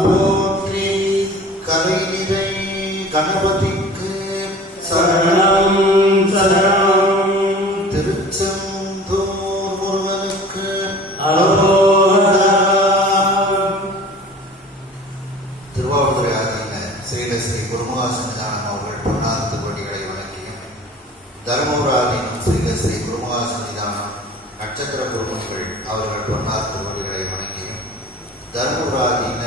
போற்றி கலை நிறை கணபதிக்கு சரணம் சரணம். திருச்செந்தூர் முருகனுக்கு அரோகரா. திருவாவூரை ஆதீன ஸ்ரீ குருமுகா சன்னிதானம் அவர்கள் பொன்னார்த்து கொடிகளை வழங்கியும், தருமபுர ஆதீனம் ஸ்ரீ குருமுகா சன்னிதானம் நட்சத்திர குருமுனிகள் அவர்கள் பொன்னார்த்து கொடிகளை வணங்கியும், தருமபுராதீன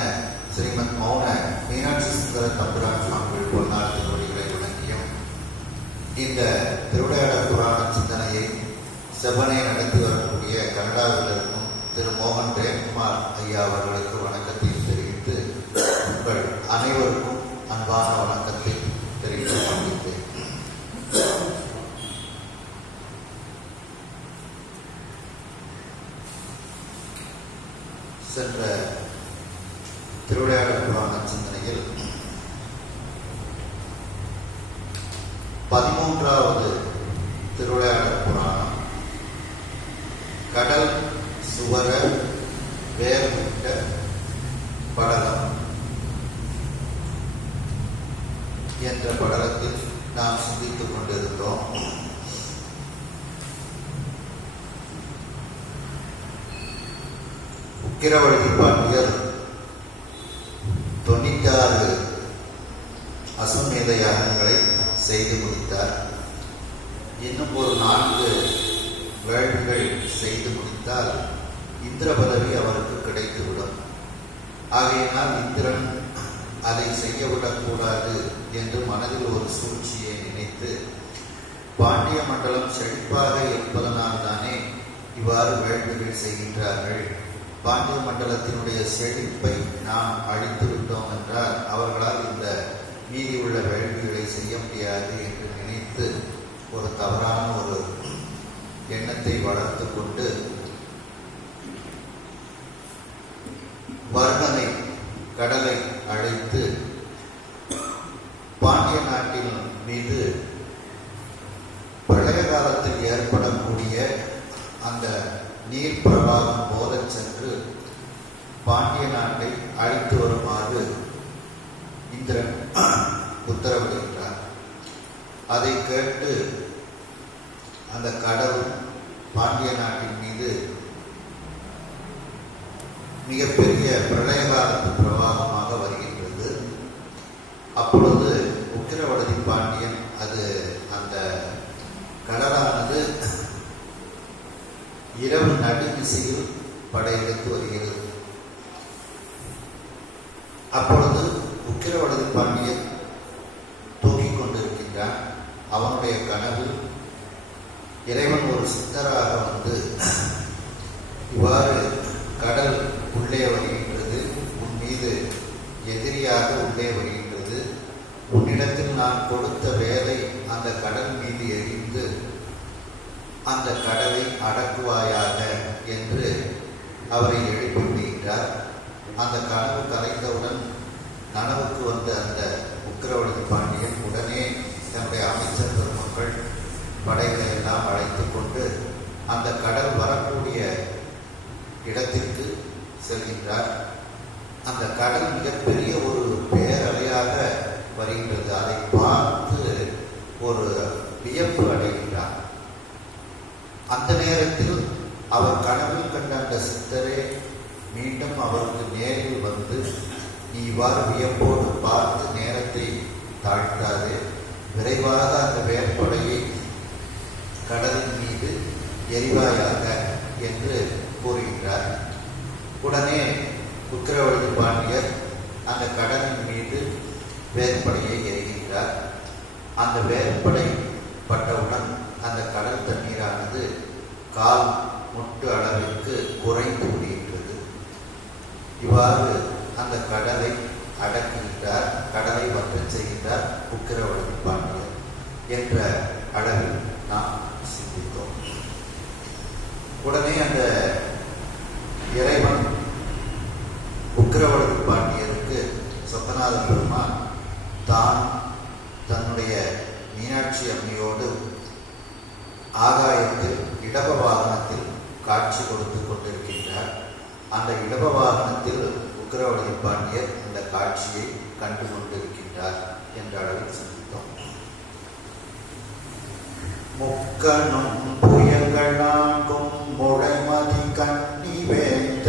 ஸ்ரீமத் மௌன மீனாட்சி சுந்தர தம்புரான் சுவாமிகள் பொன்னார்த்து கொடிகளை வணங்கியும், இந்த திருவிளையாடல் புராண சிந்தனையை செவ்வனை நடத்தி வரக்கூடிய கனடாவில் இருக்கும் திரு மோகன் பிரேம்குமார் ஐயா அவர்களுக்கு வணக்கத்தை தெரிவித்து உங்கள் அனைவருக்கும் அன்பான வணக்கத்தை தெரிவித்துக் கொள்கிறேன். சென்ற திருவிளையாடல் புராண சிந்தனையில் 13வது திருவிளையாடல் புராணம் கடல் சுவர வேர்மிட்ட படலம் என்ற படலத்தில் நாம் சிந்தித்துக் கொண்டிருந்தோம். உக்கிரவழி பாண்டியர் 96 அசுமேத யாகங்களை செய்து முடித்தார். இன்னும் ஒரு 4 வேள்விகள் செய்து முடித்தால் இந்திர பதவி அவருக்கு கிடைத்துவிடும். ஆகையினால் இந்திரன் அதை செய்யவிடக்கூடாது என்று மனதில் ஒரு சூழ்ச்சியை நினைத்து, பாண்டிய மண்டலம் செழிப்பாக இருப்பதனால் தானே இவ்வாறு வேள்விகள் செய்கின்றார்கள், பாண்டிய மண்டலத்தினுடைய செழிப்பை நாம் அழித்து விட்டோம் என்றால் அவர்களால் இந்த மீதி உள்ள வேள்விகளை செய்ய முடியாது என்று நினைத்து ஒரு தவறான ஒரு எண்ணத்தை வளர்த்து கொண்டு வர்ணனை கடலை அழைத்து பாண்டிய நாட்டின் மீது பழைய காலத்தில் ஏற்படக்கூடிய அந்த நீர் பிரவாகம் போல சென்று பாண்டிய நாட்டை அழித்து வருமாறு இந்திரன் உத்தரவிடுகிறார். அதை கேட்டு அந்த கடவுள் பாண்டிய நாட்டின் மீது மிகப்பெரிய பிரளய காலத்து பிரவாகமாக வருகின்றது. அப்பொழுது உக்கிரவடதி பாண்டியன் அந்த கடலானது இரவு நடுநிசையில் படையெடுத்து வருகிறது. அப்பொழுது உக்கிரவடதி பாண்டியன் தூங்கிக் கொண்டிருக்கின்றான். அவனுடைய கனவு இறைவன் ஒரு சித்தராக வந்து இவ்வாறு கடல் உள்ளே வருகின்றது, உன் மீது எதிரியாக உள்ளே வருகின்றது, உன்னிடத்தில் நான் கொடுத்த வேலை அந்த கடல் மீது எரிந்து அந்த கடலை அடக்குவாயாக என்று அவரை எழுப்பி விடுகின்றார். அந்த கனவு கலைந்தவுடன் நனவுக்கு வந்த அந்த உக்கிரவடதி பாண்டியன் உடனே தன்னுடைய அமைச்சர் பெருமக்கள் படைகளை எல்லாம் அழைத்து கொண்டு அந்த கடல் வரக்கூடிய இடத்திற்கு செல்கின்றார். அந்த கடல் மிகப்பெரிய ஒரு பேரலையாக வருகின்றது. அதை பார்த்து ஒரு வியப்பு அடைகின்றார். அந்த நேரத்தில் அவர் கனவில் கண்ட அந்த சித்தரே மீண்டும் அவருக்கு நேரில் வந்து, நீ இவ்வாறு வியப்போடு பார்த்து நேரத்தை தாழ்த்தாது, விரைவாக அந்த வேற்படையை கடலின் மீது எரிவாயாக என்று கூறுகின்றார். உடனே உக்கிரவடதி பாண்டியர் அந்த கடலின் மீது வேற்படையை எரிகின்றார். அந்த வேற்படை பட்டவுடன் அந்த கடல் தண்ணீரானது கால் முட்டு அளவிற்கு குறைந்து விடுகின்றது. இவ்வாறு அந்த கடலை அடக்குகின்றார், கடலை வற்றச் செய்கின்றார் உக்கிரவடதி பாண்டியர் என்ற அளவில் நாம் சிந்தித்தோம். உடனே அந்த இறைவன் உக்கிரவடதி பாண்டியருக்கு சொப்பநாத பெருமான் தான் தன்னுடைய மீனாட்சி அம்மையோடு ஆகாயத்தில் இடப வாகனத்தில் காட்சி கொடுத்து கொண்டிருக்கின்றார். அந்த இடப வாகனத்தில் உக்கிரவடதி பாண்டியர் இந்த காட்சியை கண்டு கொண்டிருக்கின்றார் என்ற அளவில் சிந்தித்தோம். முக்கணும் புயங்கள் நான்கும் முளைமதி கண்ணி வேந்த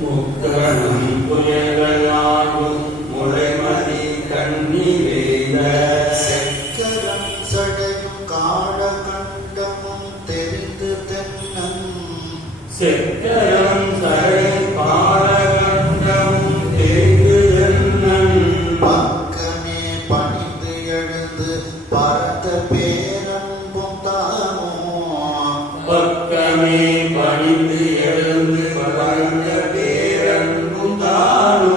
முக்கணும் புயங்கள் நான்கும் முளைமதி கண்ணி வேந்த செக்கரம் சடையும் கால கண்டமும் தெரிந்து தென்னன் செக்கரம் சடையும் கால கண்டமும் தெரிந்து தென்னன் பக்கமே பணிந்து எழுந்து பரந்த பேரன்பும் தானோ பக்கமே பணிந்து எழுந்து பரந்த பேரன்பும் தானோ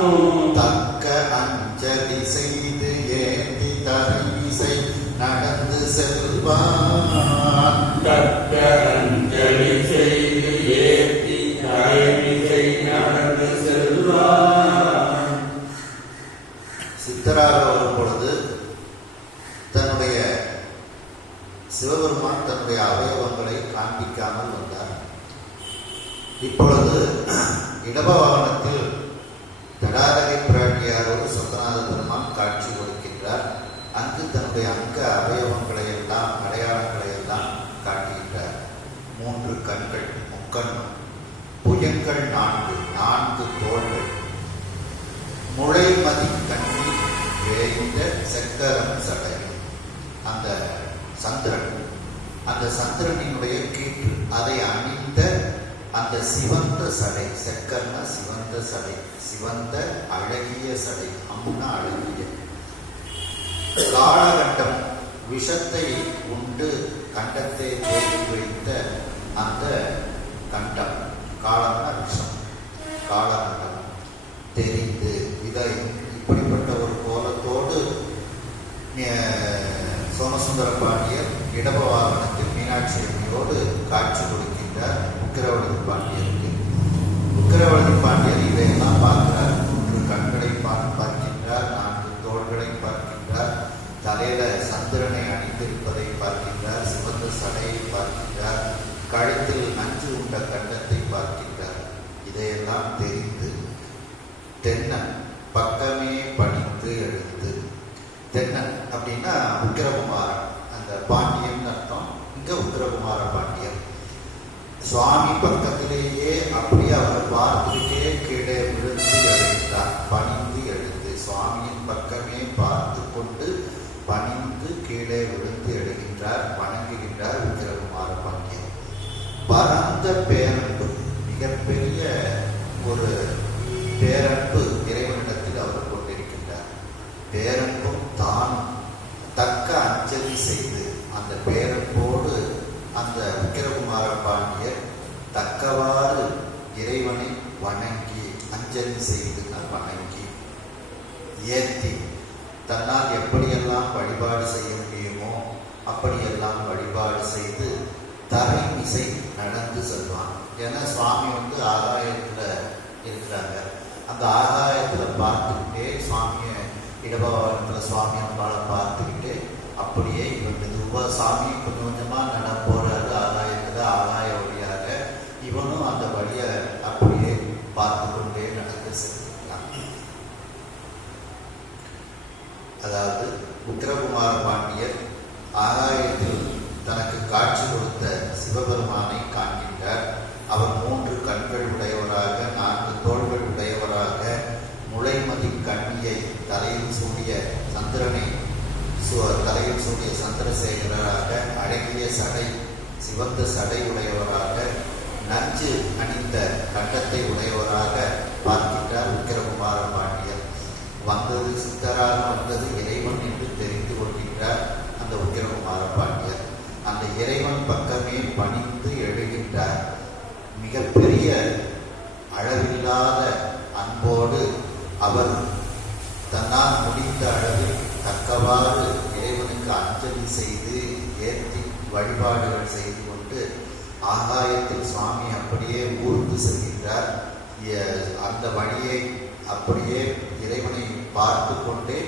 தக்க அஞ்சலி செய்து ஏந்தி தரைமிசை நடந்து செல்வான் தக்க அஞ்சலி செய்து ஏத்தி தலைமிசை நடந்து செல்வான். சித்தராக வரும் பொழுது தன்னுடைய சிவபெருமான் தன்னுடைய அவயவங்களை காண்பிக்காமல் வந்தார். இப்பொழுது இடப வாகனத்தில் தடாரகை பிராட்டியாரோடு சொக்கநாத பெருமான் காட்சி கொடுக்கின்றார். அங்கு தன்னுடைய அங்க அவயவங்களை எல்லாம் அடையாளங்களை எல்லாம் காட்டுகின்றார். 3 கண்கள், முக்கண்ணும், புயங்கள் 4 தோள்கள், முளைமதி கண்ணி வேய்ந்த செக்கரம் சடை, அந்த சந்திரன், அந்த சந்திரனினுடைய கீற்று, அதை அணிந்த அந்த சிவந்த சடை, செக்கர்ன சிவந்த சடை, சிவந்த அழகிய சடை, அம்னா அழகிய காலகண்டம், விஷத்தை உண்டு கண்டத்தை தேக்கி வைத்த அந்த கண்டம், காலம்னா விஷம், காலகண்டம் தெரிந்து இதை இப்படிப்பட்ட ஒரு கோலத்தோடு சோமசுந்தர பாண்டியர் இடப வாகனத்தில் மீனாட்சி அம்மையோடு காட்சி கொடுக்கின்றார் உக்கிரவடதி பாண்டியருக்கு. உக்கிரவடதி பாண்டியர் இதையெல்லாம் பார்க்கிறார். 3 கண்களை பார்க்கின்றார், 4 தோள்களை பார்க்கின்றார், தலையில சந்திரனை அணிந்திருப்பதை பார்க்கின்றார், சிவந்த சடையை பார்க்கின்றார், கழுத்தில் நஞ்சு உண்ட கண்டத்தை பார்க்கின்றார். இதையெல்லாம் தெரிந்து தென்னன் பக்கமே பணிந்து எழுந்து, தென்னன் அப்படின்னா உக்கிரகுமாரன், அந்த பாண்டியன் அர்த்தம். இங்க உக்கிரகுமார பாண்டியன் சுவாமி பக்கத்திலேயே அப்படியே அவர் பார்த்துக்கிட்டே கீழே விழுந்து எழுந்தார். பணிந்து எழுந்து சுவாமியின் பக்கமே பார்த்து கொண்டு பணிந்து கீழே விழுந்து எழுகின்றார், வணங்குகின்றார் உக்கிரகுமார பாண்டியன். பரந்த பேரன்பு, மிகப்பெரிய ஒரு பேரன்பு இறைவனிடத்தில் அவர் கொண்டிருக்கின்றார். பேரன்பும் தானும் தக்க அஞ்சலி செய்து, அந்த பேரன்போடு அந்த உக்கிரகுமார பாண்டியர் தக்கவாறு இறைவனை வணங்கி, அஞ்சலி செய்து வணங்கி ஏற்றி, தன்னால் எப்படியெல்லாம் வழிபாடு செய்ய முடியுமோ அப்படியெல்லாம் வழிபாடு செய்து தரைமிசை நடந்து செல்வான். ஏன்னா சுவாமி ஆகாயத்துல இருக்கிறாங்க. அந்த ஆகாயத்துல பார்த்துக்கிட்டே சுவாமியை, இடபாவத்தில் சுவாமி அம்பாளை பார்த்துக்கிட்டு அப்படியே இவன் மெதுவா சாமி கொஞ்சம் கொஞ்சமா நட போறாரு ஆகாயத்துல, ஆகாய வழியாக. இவனும் அந்த வழியை அப்படியே பார்த்து கொண்டே நடந்து சென்றான். அதாவது உக்கிரகுமார பாண்டியர் ஆகாயத்தில் தனக்கு காட்சி கொடுத்த சிவபெருமானை காண்கின்றார். அவர் 3 கண்கள் உடையவராக, 4 தோள்கள் உடையவராக, முளைமதி கண்ணியை தலையில் சூடிய சந்திரனை தலையில் சூடிய சந்திரசேகரராக, அழகிய சடை, சிவந்த சடை உடையவராக, நஞ்சு அணிந்த கண்டத்தை உடையவராக பார்க்கின்றார் உக்கிரகுமார பாண்டியர். வந்தது சித்தராக வந்தது இறைவன் என்று தெரிந்து கொள்கின்றார் அந்த உக்கிரகுமார பாண்டியர். அந்த இறைவன் பக்கமே பணிந்து எழுகின்றார். மிகப்பெரிய அளவில்லாத அன்போடு அவர் தன்னால் முடிந்த அளவில் தக்கவாறு இறைவனுக்கு அஞ்சலி செய்து ஏற்றி வழிபாடுகள் செய்து கொண்டு ஆகாயத்தில் சுவாமி அப்படியே ஊர்ந்து செல்கின்றார். அந்த வழியை அப்படியே இறைவனை பார்த்து கொண்டே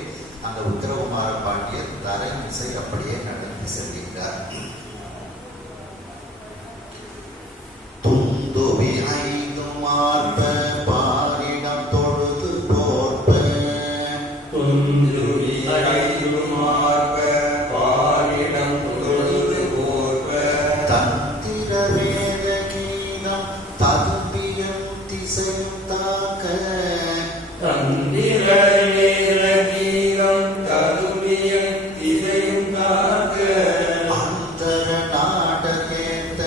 அந்த உக்கிரகுமார பாண்டியர் தரைமிசை அப்படியே நடந்து செல்கின்றார். துந்துவி ஐந்து மார்ப பாரிடம் தந்திர நீரகீரம் ததுமிய திசையும் காக்க அந்தர நாடகேத்த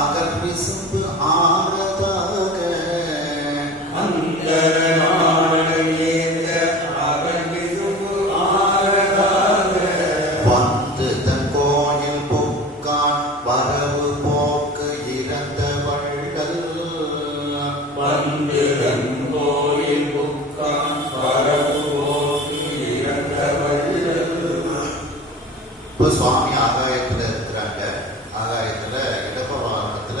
அகல் விசும்பு ஆரதாக அந்தர நாடகேத்த அகல் விசும்பு ஆரதாக வந்து தன் கோயில் புக்கான் வரவு போக்கு இறந்த வள்ளல் வந்திரன் கோயில் புக்கான் பரவு போக்கு இறந்த வள்ளல். இப்போ சுவாமி ஆகாயத்துல இருக்கிறாங்க. ஆகாயத்துல இடப வாகனத்துல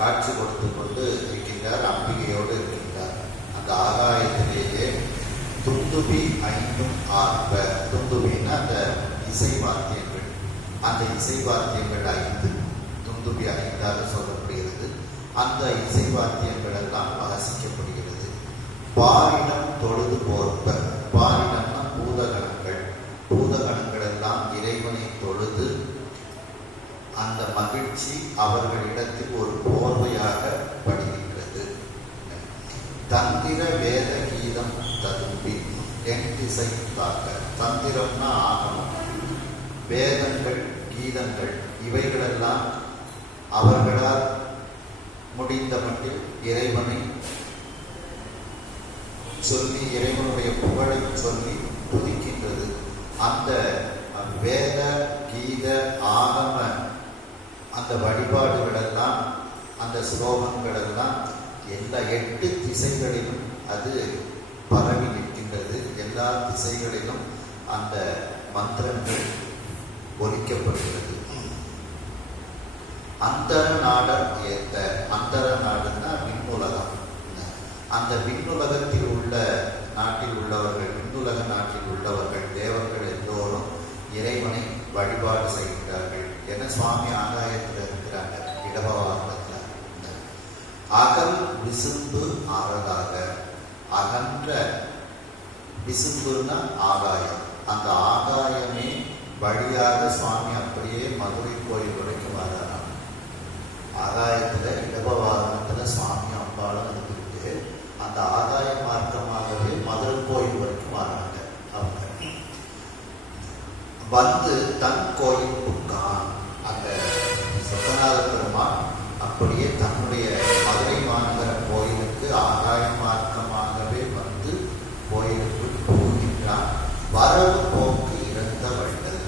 காட்சி கொடுத்து கொண்டு இருக்கின்றார், அம்பிகையோடு இருக்கின்றார். அந்த ஆகாயத்திலேயே துந்துபி ஐந்தும் ஆர்ப்ப, துந்துபின்னா அந்த இசை வாத்தியங்கள், அந்த இசை வாத்தியங்கள் 5, துந்துபி 5ஆக சொல்லப்படுகிறது. அந்த இசை வாத்தியங்கள் எல்லாம் வாசிக்கப்படுகிறது. பாரிடம் தொழுது போர்ப்ப, பாரிடம்னா பூதகணங்கள், பூதகணங்கள் எல்லாம் இறைவனை தொழுது அந்த மகிழ்ச்சி அவர்களிடத்தில் ஒரு போர்வையாக படுகின்றது. தந்திர வேத கீதம் ததும்பி என் திசை தாக்க, தந்திரம்னா ஆகமம், வேதங்கள் கீதங்கள் இவைகளெல்லாம் அவர்களால் முடிந்த மட்டில் இறைவனை சொல்லி இறைவனுடைய புகழை சொல்லி துதிக்கின்றது. அந்த வேத கீத ஆகம அந்த வழிபாடுகள் எல்லாம், அந்த ஸ்லோகங்கள் எல்லாம் எல்லா 8 திசைகளிலும் அது பரவி நிற்கின்றது. எல்லா திசைகளிலும் அந்த மந்திரங்கள் ஒலிக்கப்படுகிறது. அந்தர நாடர் ஏத்த, அந்தர நாடுன்னா விண்ணுலகம். அந்த விண்ணுலகத்தில் உள்ள நாட்டில் உள்ளவர்கள், விண்ணுலக நாட்டில் உள்ளவர்கள் தேவர்கள் எல்லோரும் இறைவனை வழிபாடு செய்கிறார்கள். என சுவாமி ஆகாயத்தில் இருக்கிறாங்க, இடப வாகனத்தில். அகல் விசும்பு ஆறதாக, அகன்ற விசும்புன்னா ஆகாயம், அந்த ஆகாயமே வழியாக சுவாமி அப்படியே மதுரை கோயில் வரைக்கும் வராராம். ஆகாயத்துல இடப வாகனத்துல சுவாமி அம்பாளும் இருந்துட்டு அந்த ஆகாய மார்க்கமாகவே மதுரை கோயில் வரைக்கும் வராங்க. அவங்க வந்து தன் கோயில் புக்கான், அந்த சொக்கநாத பெருமான் அப்படியே தன்னுடைய மதுரை மாநகர கோயிலுக்கு ஆகாய மார்க்கமாகவே வந்து கோயிலுக்கு போகின்றான். வரவு போக்கு இறந்த வள்ளல்,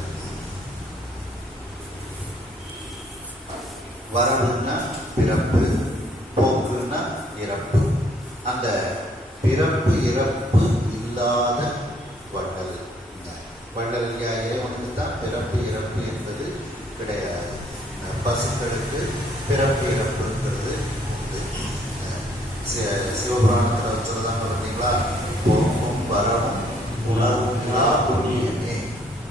வரவுன்னா பிறப்பு, போக்குன்னா இறப்பு. அந்த பிறப்பு இறப்பு இல்லாத வள்ளல். வள்ளல் இறைவனுக்கு தான் பிறப்பு இறப்பு என்பது கிடையாது. பசுக்களுக்கு பிறப்பு இறப்புங்கிறது உண்டு. சிவபுராணத்தில் சொல்றதான் பார்த்தீங்களா, போக்கும் வரவும் உணர்வுலா புண்ணியமே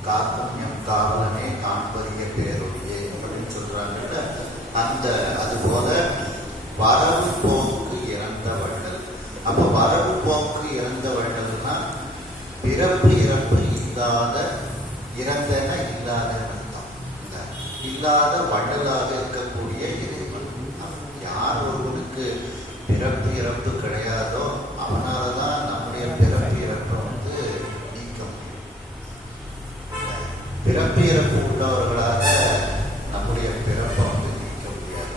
காக்கும் எம் காவலனே காண்பறிய பேரொழியே அப்படின்னு சொல்றாங்கல்ல. அந்த அதுபோல வரவு போக்கு இறந்த வள்ளல். அப்ப வரவு போக்கு இறந்த வள்ளல்னா பிறப்பு இறப்பு இல்லாத, இறந்தன இல்லாத அர்த்தம். இல்லாத வள்ளலாக இருக்கக்கூடிய இறைவன். யார் ஒருவனுக்கு பிறப்பு இறப்பு கிடையாதோ அவனாலதான் நம்முடைய பிறப்பு இறப்பை நீக்க முடியும். பிறப்பு இறப்பு உள்ளவர்களாக நம்முடைய பிறப்பை நீக்க முடியாது.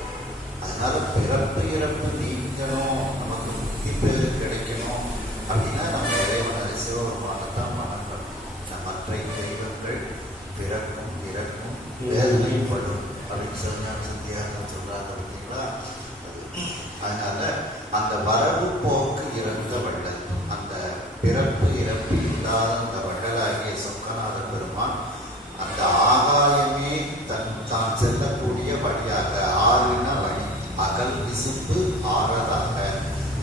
அதனால பிறப்பு இறப்பு நீக்கணும், நமக்கு முக்தி பேரு கிடைக்கணும் அப்படின்னா நம்ம இறைவன் சிவபெருமானத்தான் வணங்கணும். மற்ற தெய்வங்கள் பிறக்கும் இறக்கும் வேதனைப்படும் அப்படின்னு சந்தியார்கள் சொல்றாங்க பார்த்தீங்களா. அதனால அந்த வரவு போக்கு இறந்த வள்ளல், அந்த பிறப்பு இறப்பு இல்லாத அந்த வள்ளலாகிய சொக்கநாத பெருமான் அந்த ஆகாயமே தான் செல்லக்கூடிய வழியாக, ஆறின வழி, அகல் விசும்பு ஆறதாக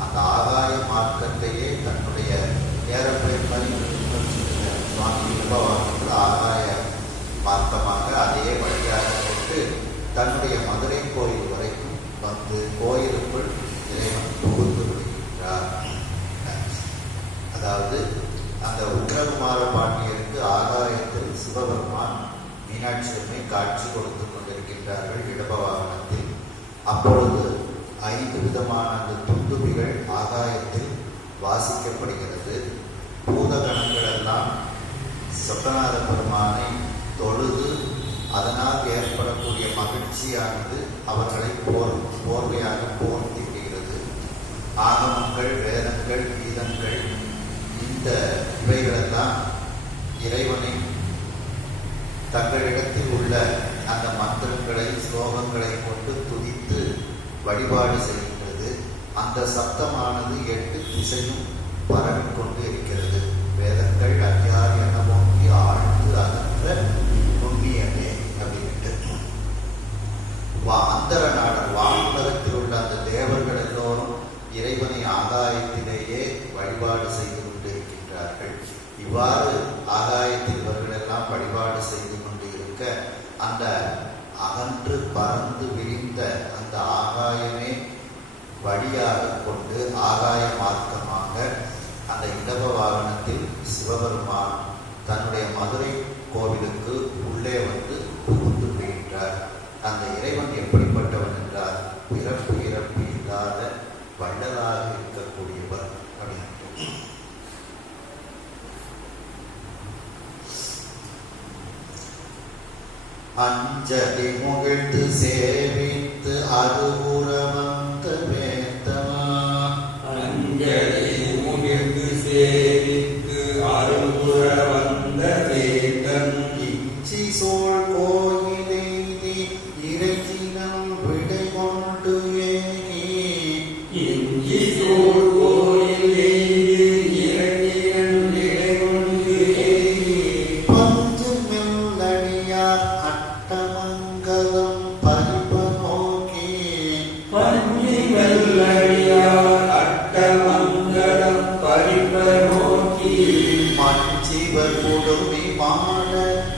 அந்த ஆகாய மார்க்கத்தையே தன்னுடைய ஏரோப்ளேன் மாதிரி சுவாமி விபவானத்தில் ஆகாய மார்க்கமாக அதே வழியாக கொண்டு தன்னுடைய மதுரை கோயில் வரைக்கும் வந்து கோயிலுக்குள் இறைவன் புகுந்து விடுகின்றார். அதாவது அந்த உக்ரகுமார பாண்டியருக்கு ஆகாயத்தில் சிவபெருமான் மீனாட்சி அம்மை காட்சி கொடுத்து கொண்டிருக்கின்றார்கள் இடப வாகனத்தில். அப்பொழுது 5 விதமான அந்த துந்துபிகள் ஆகாயத்தில் வாசிக்கப்படுகிறது. பூதகணங்கள் எல்லாம் சொக்கநாத பெருமானை தொழுது அதனால் ஏற்படக்கூடிய மகிழ்ச்சியானது அவர்களை போர்வையாக போர்த்தி விடுகிறது. ஆகமங்கள், வேதங்கள், கீதங்கள், இந்த இவைகளெல்லாம் இறைவனை தங்களிடத்தில் உள்ள அந்த மந்திரங்களை, ஸ்லோகங்களை கொண்டு துதித்து வழிபாடு செய்கின்றது. அந்த சப்தமானது 8 திசையும் பரவிக்கொண்டு இருக்கிறது. வேதங்கள் அத்தியாரி என நோக்கி ஆழ்ந்து அகன்ற புண்ணியமே அப்படின்ட்டு அந்தர நாடர் வானுலகத்தில் உள்ள அந்த தேவர்கள் எல்லோரும் இறைவனை ஆகாயத்திலேயே வழிபாடு செய்து கொண்டிருக்கின்றார்கள். இவ்வாறு ஆகாயத்தில் இவர்களெல்லாம் வழிபாடு செய்து கொண்டு இருக்க அந்த அகன்று பறந்து விரிந்த அந்த ஆகாயமே வழியாக கொண்டு ஆகாய மார்க்கமாக அந்த இடப வாகனத்தில் சிவபெருமான் தன்னுடைய மதுரை கோவிலுக்கு உள்ளே வந்து புகுந்து விடுகின்றார். அந்த இறைவன் எப்படிப்பட்டவன் என்றால் பிறப்பு இறப்பு இல்லாத வள்ளலாக இருக்கக்கூடியவர் அப்படின்ட்டு. அஞ்சலி முகிழ்ந்து சேவித்து அருகுற வந்த வேந்தனா, அஞ்சலி முகிழ்ந்து சேவித்து அருகுற வந்த வேந்தன், இஞ்சி சோழ் கோயிலெய்தி இறைச்சினம் விடை கொண்டு ஏகி, இஞ்சி சூழ் கோயில் எய்தி இறைஞ்சினன் விடை கொண்டு ஏகி, பஞ்சு மெல்லடியார் அட்டமங்கலம் பரிப நோக்கி, பஞ்சி வெள்ளடியார் அட்டமங்கலம் பரிப நோக்கி, மஞ்சிவர் குடுமி மாட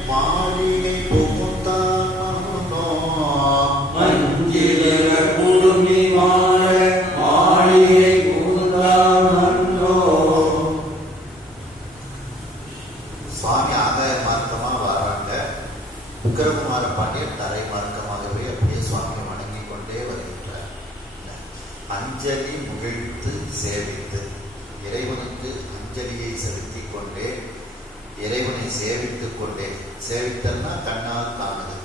மாளிகை புகுந்தானோ, மஞ்சிலர குடுமி மாட மாளிகை புகுந்தானோ. சுவாமி ஆகாய மார்க்கமா வராங்க. உக்கிரகுமார பாண்டியர் தரை மார்க்கமாகவே அப்படியே சுவாமியை வணங்கி கொண்டே வருகின்றார். அஞ்சலி முகிழ்த்து சேவித்து இறைவனுக்கு அஞ்சலியை செலுத்திக் கொண்டே இறைவனை சேவித்துக் கொண்டே, சேவித்தல்னா கண்ணால் காணுது,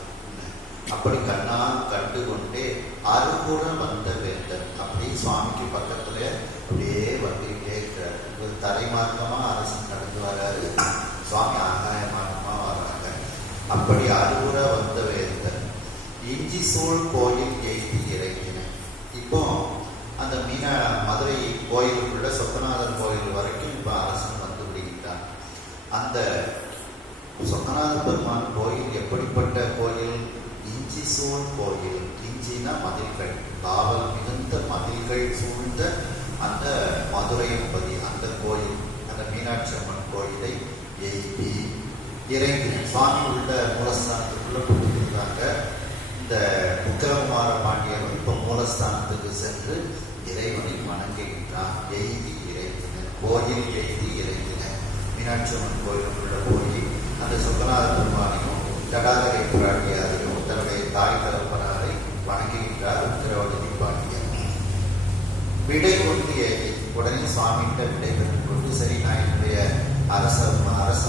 அப்படி கண்ணால் கண்டு கொண்டே அருகுற வந்த வேந்தன் அப்படி சுவாமிக்கு பக்கத்துல அப்படியே வந்துகிட்டே இருக்கிறார். ஒரு தலைமார்க்கமா அரசன் கடந்து வராரு, சுவாமி ஆகாய மார்க்கமா வர்றாங்க. அப்படி அருகுற வந்த வேந்தன் இஞ்சி சூழ் கோயில் எய்தி இறங்கின. இப்போ அந்த மதுரை கோயிலுக்குள்ள சொக்கநாதர் கோயில் வரைக்கும் இப்ப அரசன் வந்து விடுகின்றான். அந்த சொக்கநாத பெருமான் கோயில் எப்படிப்பட்ட கோயில்? இஞ்சி சூழ் கோயில். இஞ்சினா மதில்கள், காவல் மிகுந்த மதில்கள் சூழ்ந்த அந்த மதுரை என்பதி அந்த கோயில், அந்த மீனாட்சி அம்மன் கோயிலை எய்தி இறங்கின. சுவாமி உள்ள மூலஸ்தானத்துக்குள்ள போட்டுருக்காங்க. இந்த உக்கிரகுமார பாண்டியன் இப்ப மூலஸ்தானத்துக்கு சென்று இறைவனை வணங்குகின்றான். எய்தி இறைந்தின, கோயில் எய்தி இறைந்தின. மீனாட்சி அம்மன் கோயிலுக்குள்ள போய் அந்த சொக்கநாத பெருமானையும் தடாகரை பிராட்டியாரையும் தன்னுடைய தாய் தகப்பனாரை வணங்குகின்றார் உத்திரவதி பாண்டியன். விடை கொண்டு ஏகி உடனே சுவாமிகிட்ட விடை பெற்றுக் கொண்டு, சரி நான் என்னுடைய அரச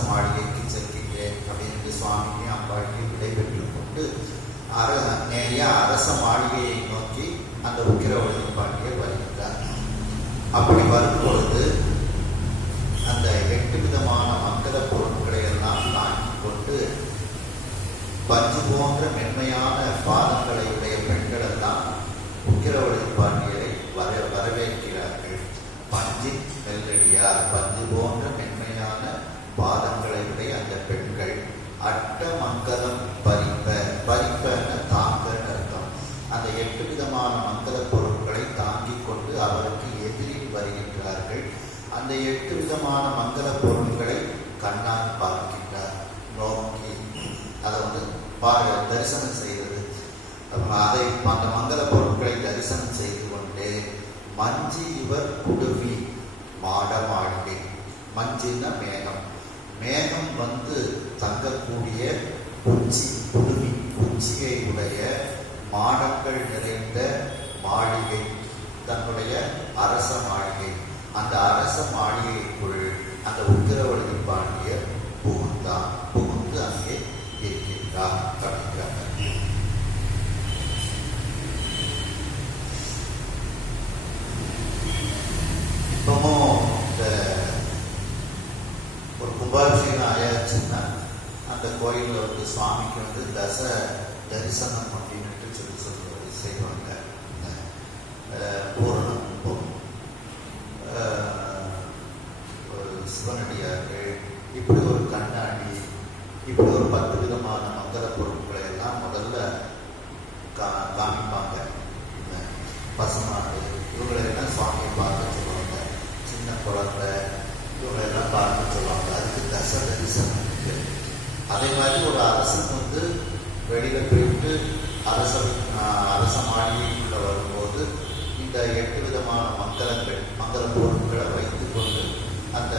மாளிகைக்கு செல்கின்றேன் அப்படின்னு சுவாமிக்கு அம்பாடிக்கு விடை பெற்றுக் கொண்டு நேரியா அரச மாளிகையை நோக்கி அந்த உக்கிரவதி பாண்டியர் வருகின்றார். அப்படி வரும்பொழுது அந்த 8 விதமான மங்கள பொருட்களை எல்லாம் தாங்கிக் கொண்டு பஞ்சு போன்ற மென்மையான பாதங்களை உடைய பெண்கள் எல்லாம் உக்கிரவதி பாண்டியரை வரவேற்கிறார்கள். பஞ்சு மெல்லடியார், பஞ்சு போன்ற மென்மையான பாதங்களை உடைய அந்த பெண்கள் அட்ட மங்கலம் பரிப்பன தாங்கன்னு அர்த்தம். அந்த 8 விதமான மங்கள பொருட்களை தாங்கிக் கொண்டு அவருக்கு எதிரில் வருகின்றார்கள். அந்த 8 விதமான மங்கள பொருட்களை கண்ணால் பார்க்கின்றார், நோக்கி அதை தரிசனம் செய்வது. அதை அந்த மங்கள பொருட்களை தரிசனம் செய்து கொண்டே மஞ்சி இவர் குடுமி மாட மாளிகை. மஞ்சின்னா மேகம், மேகம் வந்து தங்கக்கூடிய உச்சி, குடுமி உச்சியை உடைய மாடங்கள் நிறைந்த மாளிகை, தன்னுடைய அரச மாளிகை. அந்த அரச மாளிகைக்குள் அந்த உக்கிரவர்த்தி பாண்டியர் புகுந்து அங்கே இருக்கின்றார் அப்படிங்கிறாங்க. இப்பவும் இந்த ஒரு கும்பாபிஷேகம் ஆயாச்சுன்னா அந்த கோயிலில் வந்து சுவாமிக்கு வந்து தரிசனம் அப்படின்ட்டு சொல்லி செய்வாங்க. பூரணம் சிவனடியார்கள், இப்படி ஒரு கண்ணாடி, இப்படி ஒரு 10 விதமான மங்கள பொருட்களை எல்லாம் முதல்ல காமிப்பாங்க. பசுமாடு இவங்களெல்லாம் சுவாமியை பார்க்க சொல்லுவாங்க. சின்ன குழந்தை இவங்களெல்லாம் பார்க்க சொல்லுவாங்க. அதுக்கு தரிசனம். அதே மாதிரி ஒரு அரசன் வந்து வெளியில போயிட்டு அரச மாளிகைக்குள்ள வரும்போது இந்த 8 விதமான மங்கள பொருட்களை வைத்துக் கொண்டு அந்த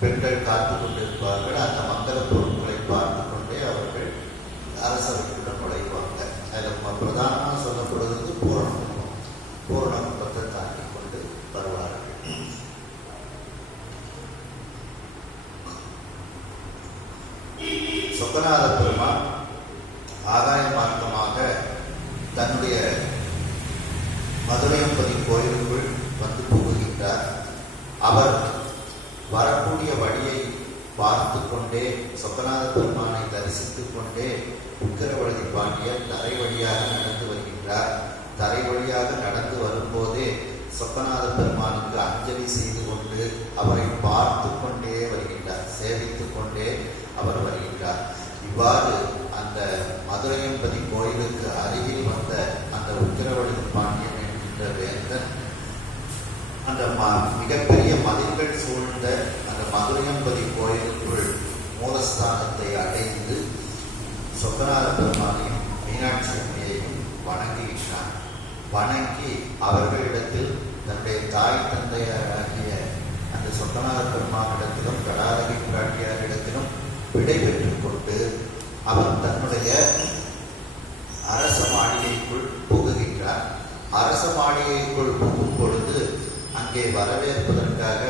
பெண்கள் காத்து கொண்டிருப்பார்கள். அந்த மங்கள பொருட்களை பார்த்து கொண்டே அவர்கள் அரசவைக்குள்ள நுழைவாங்க. அதில் பிரதானமாக சொல்லப்படுவது பூரணத்தை தாண்டி கொண்டு வருவார்கள். சொக்கநாத பெருமான் ஆகாய மார்க்கமாக தன்னுடைய மதுரையம்பதி கோயிலுக்குள் வந்து புகுகின்றார். அவர் வரக்கூடிய வழியை பார்த்து கொண்டே சொக்கநாத பெருமானை தரிசித்துக் கொண்டே உக்கிரவர்த்தி பாண்டியர் தரை வழியாக நடந்து வருகின்றார். தரை வழியாக நடந்து வரும்போதே சொக்கநாத பெருமானுக்கு அஞ்சலி செய்து கொண்டு அவரை பார்த்து கொண்டே வருகின்றார். சேவித்துக் கொண்டே அவர் வருகின்றார். இவ்வாறு அந்த மதுரையம்பதி கோயிலுக்கு அருகில் வந்த அந்த உக்கிரவர்த்தி பாண்டியன் என்கின்ற வேந்தன் அந்த மிகப்பெரிய மதில்கள் சூழ்ந்த அந்த மதுரையம்பதி கோயிலுக்குள் மூலஸ்தானத்தை அடைந்து சொக்கநாத பெருமானையும் மீனாட்சி அம்மையையும் வணங்குகின்றான். வணங்கி அவர்களிடத்தில் தன்னுடைய தாய் தந்தையாராகிய அந்த சொக்கநாத பெருமானிடத்திலும் கடாதகி பிராட்டியாரிடத்திலும் விடை பெற்றுக் கொண்டு அவர் தன்னுடைய அரச மாளிகைக்குள் புகுகின்றார். அரச மாளிகைக்குள் புகும் பொழுது அங்கே வரவேற்பதற்காக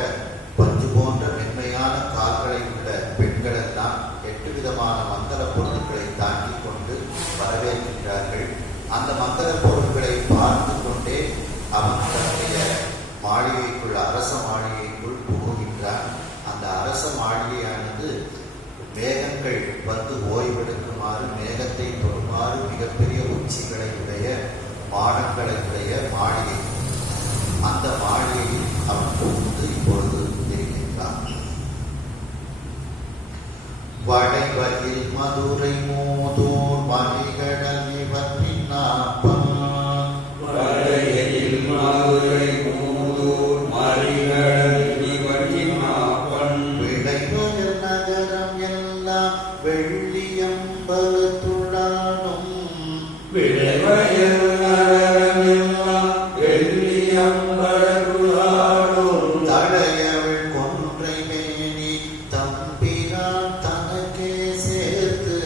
பஞ்சு போன்ற மென்மையான கால்களை உள்ள பெண்கள் எல்லாம் 8 விதமான மங்கள பொருட்களை தாங்கி கொண்டு வரவேற்கின்றார்கள். அந்த மங்கள பொருட்களை பார்த்து கொண்டே அவன் தன்னுடைய மாளிகைக்குள் அரச மாளிகைக்குள் புகுகின்றான். அந்த அரச மாளிகையானது மேகங்கள் வந்து ஓய்வெடுக்குமாறு, மேகத்தை தொடுமாறு மிகப்பெரிய உச்சிகளை உடைய மாடங்களை உடைய மாளிகை. அந்த மாளிகையில் அவன் புகுந்து இப்பொழுது இருக்கின்றான். வடைவகில் மதுரை மூதூர் மணிகடல் இவற்றின் நாப்பம். வடையில் மதுரை மூதூர் மணிகடல் இவற்றின் நாப்பம். விடைவயல் நகரம் எல்லாம் வெள்ளியம்பலத்துள்ளானும். விடைவயல் நகரம் எல்லாம் வெள்ளியம்பலத்துள்ளானும். தடையவள் கொன்றை மேனி தம்பிரான் தனக்கே சேர்த்து.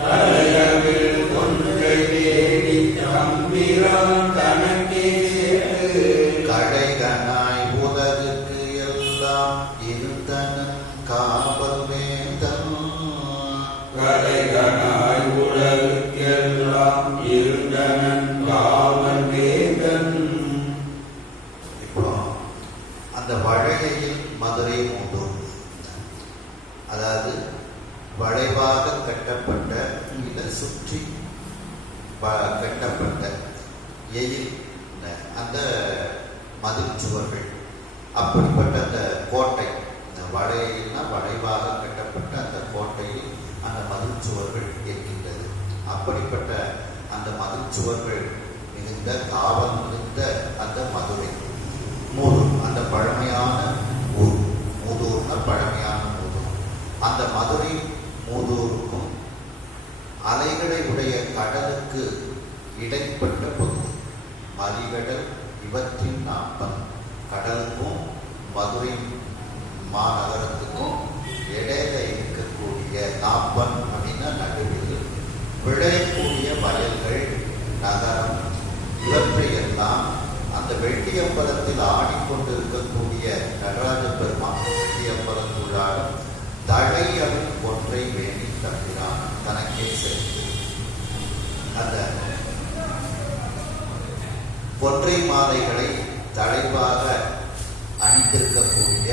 தடையவள் கொன்றை மேனி தம்பிரான் தனக்கே சேர்த்து. கடைகனாய் உலகுக்கு எல்லாம் இருந்தனன் காவல் வேந்தன். கடைகனாய் உலகுக்கெல்லாம் இருந்தனன் காவல் வேந்தன். இப்போ அந்த வளைகையில் மதுரை மூதூர், அதாவது வளைவாக கட்டப்பட்ட இதை சுற்றி கட்டப்பட்ட எயில் அந்த மதில் சுவர்கள், அப்படிப்பட்ட அந்த கோட்டை, இந்த வளையல்னா வளைவாக கட்டப்பட்ட அந்த கோட்டையில் அந்த மதில் சுவர்கள் இருக்கின்றது. அப்படிப்பட்ட அந்த மதில் சுவர்கள் மிகுந்த காவல் மிகுந்த அந்த மதுரை மூதூர், அந்த பழமையான ஊர். மூதூர்னா பழமையான மூதூர். அந்த மதுரை மூதூருக்கும் அலைகளை உடைய கடலுக்கு இடைப்பட்ட பகுதி. மலிகடல் இவற்றின் நாப்பம். கடலுக்கும் மதுரை மாநகரத்துக்கும் இடையில இருக்கக்கூடிய நாப்பன் அப்படின்னா நடுவில் விளையக்கூடிய வயல்கள், நகரம், இவற்றையெல்லாம் அந்த வெள்ளியம்பலத்தில் ஆடிக்கொண்டிருக்கக்கூடிய நடராஜ பெருமான் வெள்ளியம்பலத்துள்ளாரும் தழை அவன் ஒன்றை வேண்டி தம்பிரான் தனக்கே சேர்த்து அந்த கொன்றை மாலைகளை தலைவாக அணிந்திருக்கக்கூடிய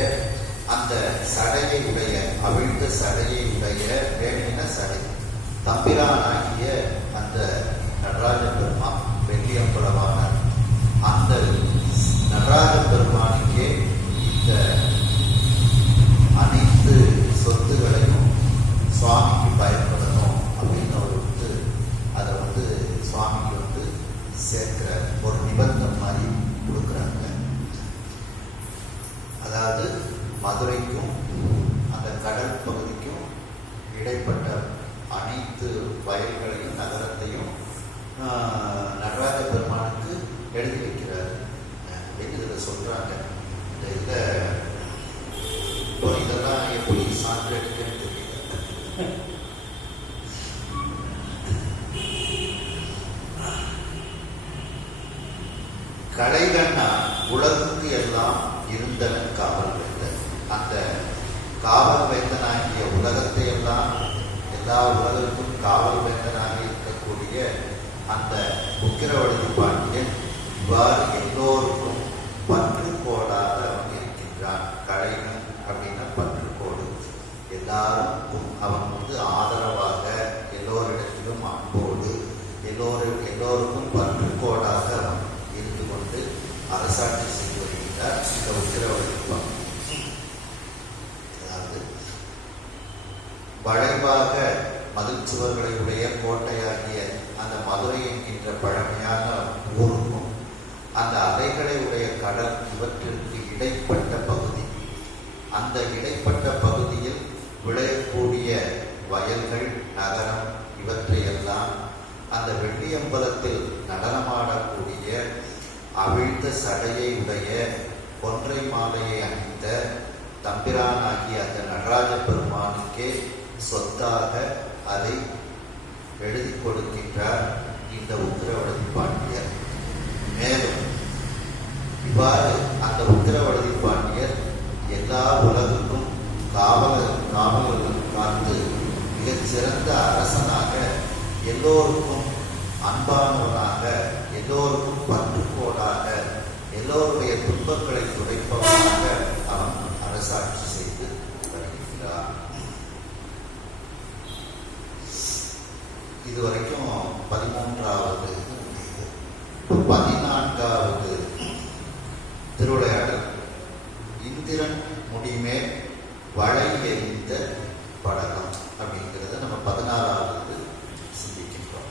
அந்த சடையை உடைய அவிழ்ந்த சடையை உடைய வேணின சடை தம்பிரானாகிய அந்த நடராஜ பெருமான் வெள்ளியம்பலமான அந்த நடராஜ பெருமானுக்கே இந்த அனைத்து சொத்துகளையும் சுவாமிக்கு பயன்படணும் அப்படின்னு அவர் அதை சுவாமிக்கு சேர்க்கிற ஒரு நிபந்தம் மாதிரி கொடுக்குறாங்க. அதாவது மதுரைக்கும் அந்த கடல் பகுதிக்கும் இடைப்பட்ட அனைத்து வயல்களையும் நகரத்தையும் நடராஜ பெருமானுக்கு எழுதி வைக்கிறார் அப்படின்னு இதில் சொல்றாங்க. இந்த இதில் இப்போ இதெல்லாம் எப்படி சான்று எடுக்கன்னு தெரியல. கலைகண்ணா உலகுக்கு எல்லாம் இருந்தவன் காவல் வேந்தன். அந்த காவல் வேந்தனாகிய உலகத்தை எல்லாம் எல்லா உலகத்துக்கும் காவல் வேந்தனாக இருக்கக்கூடிய அந்த உக்கிரவழுதி பாண்டியன் இவ்வாறு எல்லோருக்கும் பற்றுக்கோடாக அவன் இருக்கின்றான். கலைகன் அப்படின்னா பற்றுக்கோடு. எல்லாருக்கும் அவன் ஆதரவாக எல்லோரிடத்திலும் அன்போடு எல்லோருக்கும் பற்றுக்கோடாக அவன் இருந்து கொண்டு அரசாட்சி செய்து வருகின்றார் இந்த உக்கிரவழுதி பாண்டியன். அதாவது வளைவாக மதில் சுவர்களை உடைய கோட்டையாகிய அந்த மதுரை என்கின்ற பழமையான ஊருக்கும் அந்த அலைகளை உடைய கடல் இவற்றிற்கு இடைப்பட்ட பகுதி. அந்த இடைப்பட்ட பகுதியில் விளையக்கூடிய வயல்கள் நகரம் இவற்றையெல்லாம் அந்த வெள்ளியம்பலத்தில் நடனமாடக்கூடிய அவிழ்ந்த சடையை உடைய கொன்றை மாலையை அணிந்த தம்பிரானாகிய அந்த நடராஜ பெருமானுக்கே சொத்தாக அதை எழுதி கொடுக்கின்றார் இந்த உக்கிரவழுதி பாண்டியர். மேலும் இவ்வாறு அந்த உக்கிரவழுதி பாண்டியர் எல்லா உலகுக்கும் காவலர்கள் காத்து மிகச் சிறந்த அரசனாக எல்லோருக்கும் அன்பானவனாக எல்லோருக்கும் பற்றுக்கோடாக எல்லோருடைய துன்பங்களை துடைப்பவனாக அவன் அரசாட்சி செய்து வருகிறார். இதுவரைக்கும் 13வது 14வது திருவிளையாடல் இந்திரன் முடிமேல் வளை எறிந்த படலம் அப்படிங்கிறத நம்ம 16வது சிந்திக்கின்றோம்.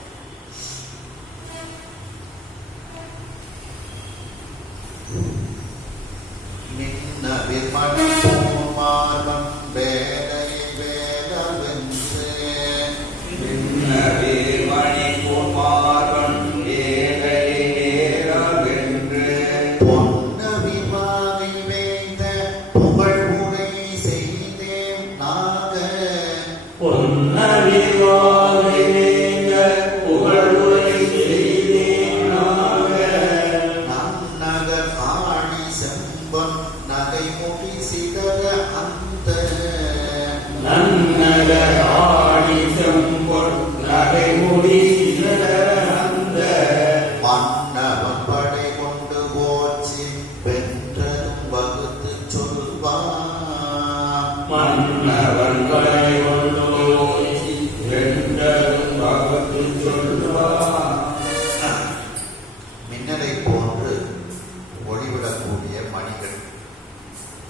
நின்ன விமணி பூமார்வம் வேலை வேலவென்று மணி குமாரன் ஏழை நேரவென்று பொன்னவி வாகை வேந்த புகழ் உரை செய்தேன் நாக பொன்னவிவாகை வேந்த புகழுரை செய்தேனாக நன்னகர் ஆணி செம்பொன் நகைமுடி சிதற அந்த நன்னகர் ஆடி செம்பொன் நகைமுடி சிதற அந்த மன்னவன் படை கொண்டு போச்சு வென்றதும் வகுத்து சொல்வான். மன்னவன் கலை கொண்டு வென்றதும் வகுத்து சொல்வான். மின்னலை போன்று ஒளிவிடக்கூடிய மணிகள்,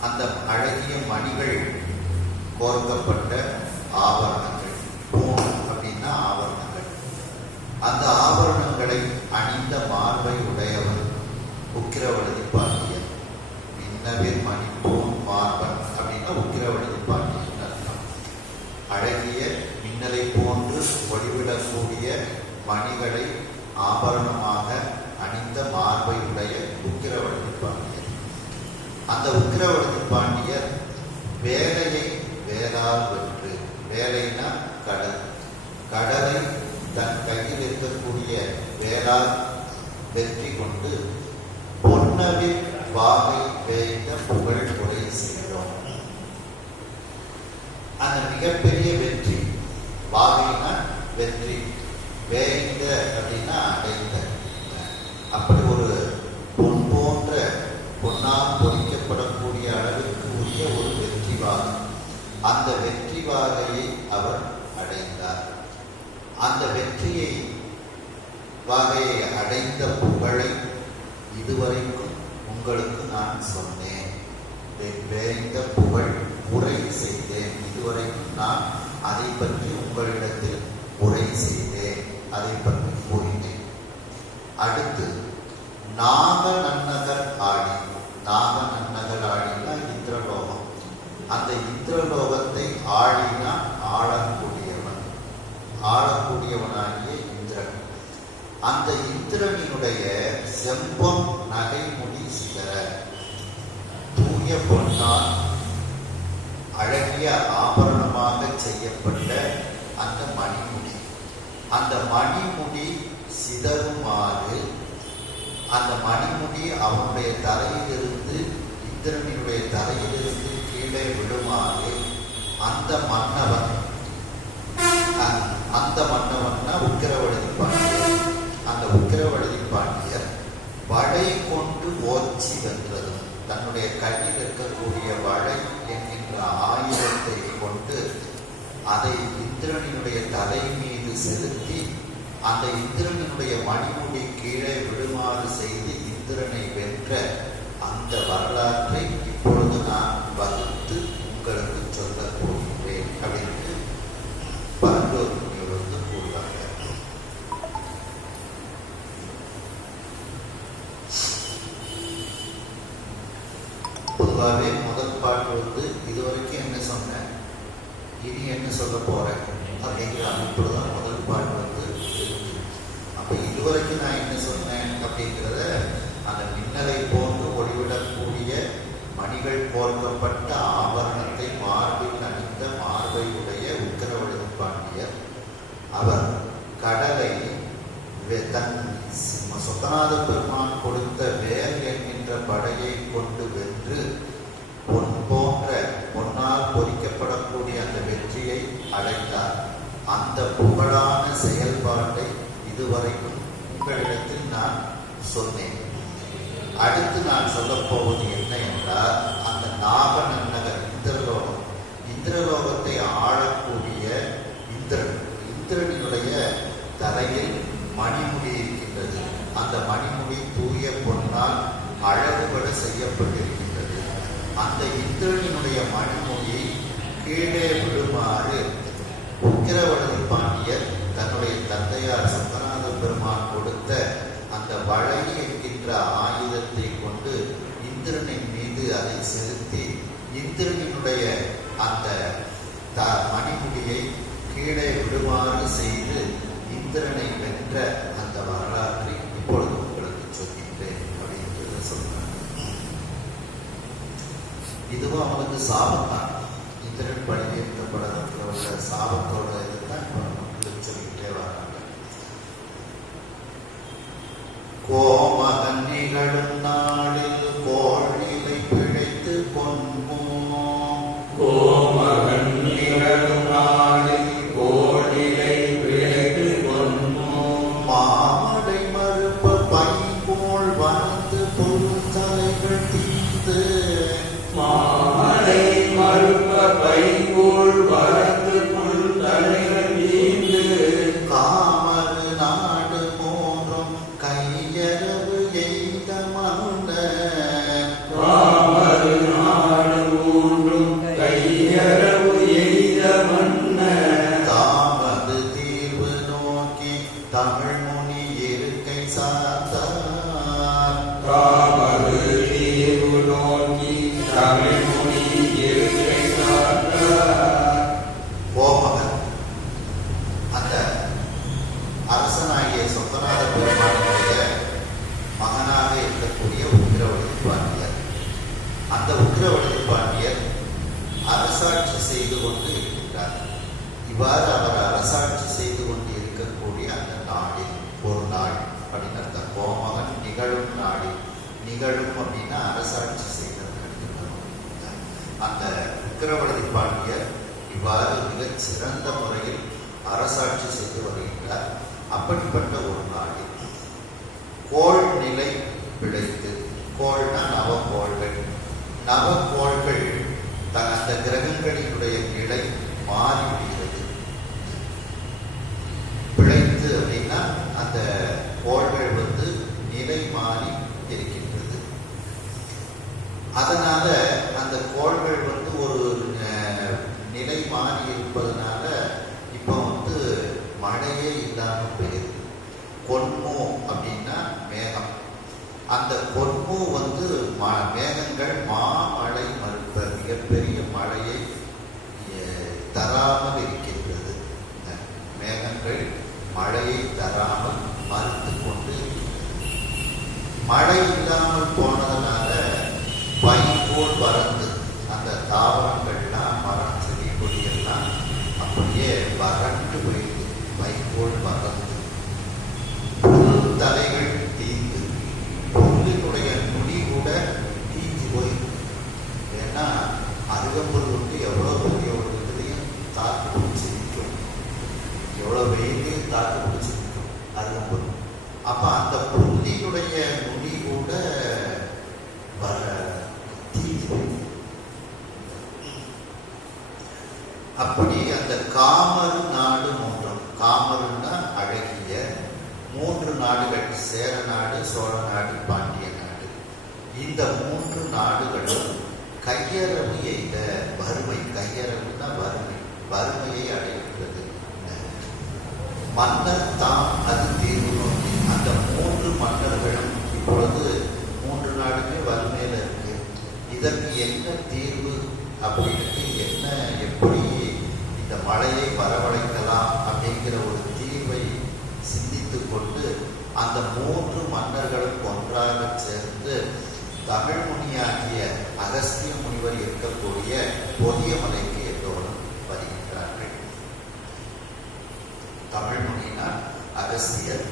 அந்த அழகிய மணிகள் கோர்க்கப்பட்ட ஆபரணங்கள். பூண் அப்படின்னா ஆபரணங்கள். அந்த ஆபரணங்களை அணிந்த மார்பை உடையவன் உக்கிரவழுதி பாண்டியன். மின்னவில் மணி பூண் மார்பன் அப்படின்னா உக்கிரவழுதி பாண்டியன் அர்த்தம். அழகிய மின்னலை போன்று ஒளிவிடக்கூடிய மணிகளை ஆபரணமாக அணிந்த மார்பை உடைய உக்கிரவழுதி பாண்டியர். அந்த உக்கிரவழுதி பாண்டியர் வேலையை வேளால் வென்று, வேலைனா கடல், கடலை தன் கையில் இருக்கக்கூடிய வேளால் வெற்றி கொண்டு பொன் பொன்னவில் வாகை வேய்ந்த புகழ் உரை செய்கிறோம். அந்த மிகப்பெரிய வெற்றி, வாகைனா வெற்றி, வேய்ந்த அப்படின்னா அடைந்த, அப்படி ஒரு பொன் போன்ற பொன்னால் பொறிக்கப்படக்கூடிய அளவிற்கு உரிய ஒரு வெற்றி வாகை. அந்த வெற்றி வாகையை அவர் அடைந்தார். அந்த வெற்றியை வாகையை அடைந்த புகழை இதுவரைக்கும் உங்களுக்கு நான் சொன்னேன். வேய்ந்த புகழ் உரை செய்தேன். இதுவரைக்கும் நான் அதை பற்றி உங்களிடத்தில் உரை செய்தேன், அதை பற்றி கூறினேன். அடுத்து நாக நன்னகர் ஆடி. நாக நன்னகர் ஆடினா இந்திரலோகம். அந்த இந்திரலோகத்தை ஆடினா ஆளக்கூடியவன், ஆளக்கூடியவனாகிய இந்திரன். அந்த இந்திரனினுடைய செம்பொன் நகைமுடி சிதற, தூய பொன்னால் அழகிய ஆபரணமாக செய்யப்பட்ட அந்த மணிமுடி, அந்த மணிமுடி சிதறுமாறு, அந்த மணிமுடி அவனுடைய தலையிலிருந்து, இந்திரனினுடைய தலையிலிருந்து கீழே விழுமாறு அந்த மன்னவன், அந்த மன்னவன்னா உக்கிரவழுதி பாண்டியர். அந்த உக்கிரவழுதி பாண்டியர் வடை கொண்டு ஓச்சி வென்றதும், தன்னுடைய கையில் இருக்கக்கூடிய வடை என்கின்ற ஆயுதத்தை கொண்டு அதை இந்திரனினுடைய தலை மீது செலுத்தி அந்த இந்திரனினுடைய மணிமுடி கீழே விழுமாறு செய்து இந்திரனை வென்ற அந்த வரலாற்றை இப்பொழுது நான் வகுத்து உங்களுக்கு சொல்ல போகிறேன் அப்படின்னு பரந்தூர் முனிவர் வந்து கூறுவாங்க. பொதுவாகவே முதல் பாட்டு வந்து இதுவரைக்கும் என்ன சொன்னேன், இனி என்ன சொல்ல போறேன் அப்படிங்கிற அமைப்புல தான் முதல் பாட்டு வந்து இருக்கு. அப்ப இதுவரைக்கும் நான் என்ன சொன்னேன் அப்படிங்கிறத அந்த மின்னலை போன்று ஒளிவிடக்கூடிய மணிகள் கோர்க்கப்பட்ட ஆபரணத்தை மார்பில் அணிந்த மார்பையுடைய உக்கிரவழுதி பாண்டியர், அவர் கடலை தன் சொக்கநாத பெருமான் கொடுத்த வேல் என்கின்ற படையை கொண்டு வென்று பொன் போன்ற பொன்னால் பொறிக்கப்படக்கூடிய அந்த வெற்றியை அடைந்தார். அந்த புகழான செயல்பாட்டை இதுவரைக்கும் உங்களிடத்தில் நான் சொன்னேன். அடுத்து நான் சொல்லப் போவது என்ன என்றால், அந்த நாக நன்னகர் இந்திரலோகம், இந்திரலோகத்தை ஆளக்கூடிய இந்திரன், இந்திரனினுடைய தலையில் மணிமுடி இருக்கின்றது. அந்த மணிமுடி தூய பொன்னால் அழகுபட செய்யப்பட்டிருக்கின்றது. அந்த இந்திரனினுடைய மணிமுடி கீழே விடுமாறு உக்கிரவழுதி பாண்டியர் தன்னுடைய தந்தையார் சொக்கநாத பெருமான் கொடுத்த அந்த வளை என்கின்ற ஆயுதத்தை கொண்டு இந்திரனின் மீது அதை செலுத்தி இந்திரனினுடைய அந்த மணிமுடியை கீழே விடுமாறு செய்து இந்திரனை வென்ற அந்த வரலாற்றை இப்பொழுது உங்களுக்கு சொல்கின்றேன் அப்படின்னு சொல்றாங்க. இதுவும் அவனுக்கு சாபம் தான். இந்திரன் பழியேற்றப்பட சாபத்தோட இதுதான் இப்ப நமக்கு சொல்லிக்கிட்டே வராங்க. கோமகன் நிகழும் நாளில் கோழிலை பிழைத்து கொன்போம். கோமகன் நிகழும் நாளில் கோழிலை பிழைத்து கொன்போம். மாமடை மறுப்ப பைங்கோள் வந்து பொருத்தலைகள் தீர்த்து. மாமடை மறுப்ப பைங்கோள் வரத்து புல் தலைகள் தீர்ந்து. காமது நாடு போன்றும் கையரவு எய்த மன்னர். காமது நாடு மூன்றும் கையரவு எய்த மன்னர். தாமது தீர்வு நோக்கி தமிழ் முனி இருக்கை சார்ந்தார். காமது தீர்வு நோக்கி தமிழ் மொழி இருக்கை சார்ந்தார். கோமகன் அந்த அரசனாகிய சொக்கநாத பெருமானுடைய மகனாக இருக்கக்கூடிய உக்கிரவழுதி பாண்டியர். அந்த உக்கிரவழுதி பாண்டியர் அரசாட்சி செய்து கொண்டு இருக்கின்றார். இவ்வாறு அவர் அரசாட்சி செய்து கொண்டு இருக்கக்கூடிய அந்த நாளில் ஒரு நாள் அப்படின்னு அர்த்தம். கோமகன் நிகழும் நாளில் நிகழும் அப்படின்னா அரசாட்சி செய்தல். அந்த விக்கிரவர்தி பாண்டியர் இவ்வாறு மிகச் சிறந்த முறையில் அரசாட்சி செய்து வருகின்றார். அப்படிப்பட்ட ஒரு நாடு கோள் நிலை பிழைத்து, கோள்னா நவகோள்கள், நவகோள்கள் அந்த கிரகங்களினுடைய நிலை மாறிவிடுகிறது. பிழைத்து அப்படின்னா அந்த கோள்கள் நிலை மாறி இருக்கின்றது. அதனால அந்த கோள்கள் ஒரு நிலை மாறி இருப்பதனால இப்போ மழையே இல்லாமல் பெய்யுது. கொன்மோ அப்படின்னா மேகம். அந்த கொன்மோ மேகங்கள் மாமழை மறுப்ப மிகப்பெரிய மழையை தராமல் இருக்கின்றது. மேகங்கள் மழையை தராமல் மறுத்து கொண்டு மழை இல்லாமல் போனதுனால பைபோல் வறந்து அந்த தாவரங்கள்லாம் மரம் செடி கொடியெல்லாம் அப்படியே வறண்டு போயிடுது. பைபோல் வறந்து புல் தலைகள் தீந்து, புல்லினுடைய நுடி கூட தீஞ்சு போயிருக்கு. ஏன்னா அருகம்புல் எவ்வளோ பெரிய ஒரு இதையும் தாக்கு பிடிச்சி நிற்கும், எவ்வளோ வெயிலையும் தாக்கு பிடிச்சி நிற்கும் அருகம்புல். அப்ப அந்த புல்லினுடைய நுடி கூட அப்படி அந்த காமரு நாடு மூன்றும், காமருன்னா அழகிய 3 நாடுகள், சேர நாடு, சோழ நாடு, பாண்டிய நாடு. இந்த 3 நாடுகளும் கையறவு எய்த வறுமை, கையறவுன்னா வறுமை, வறுமையை அடைகிறது. மன்னர் தாம் அது தீர்வு நோக்கி அந்த 3 மன்னர்களும் இப்பொழுது 3 நாடுமே வறுமையில இருக்கு. இதற்கு என்ன தீர்வு அப்படின்னு எப்படி இந்த மழையை வரவழைக்கலாம் அப்படிங்கிற ஒரு தீர்வை சிந்தித்து கொண்டு அந்த 3 மன்னர்களும் ஒன்றாக சேர்ந்து தமிழ் முனியாகிய அகஸ்திய முனிவர் இருக்கக்கூடிய பொதியமலைக்கு எல்லோரும் வருகின்றார்கள். தமிழ் முனினா அகஸ்தியர்,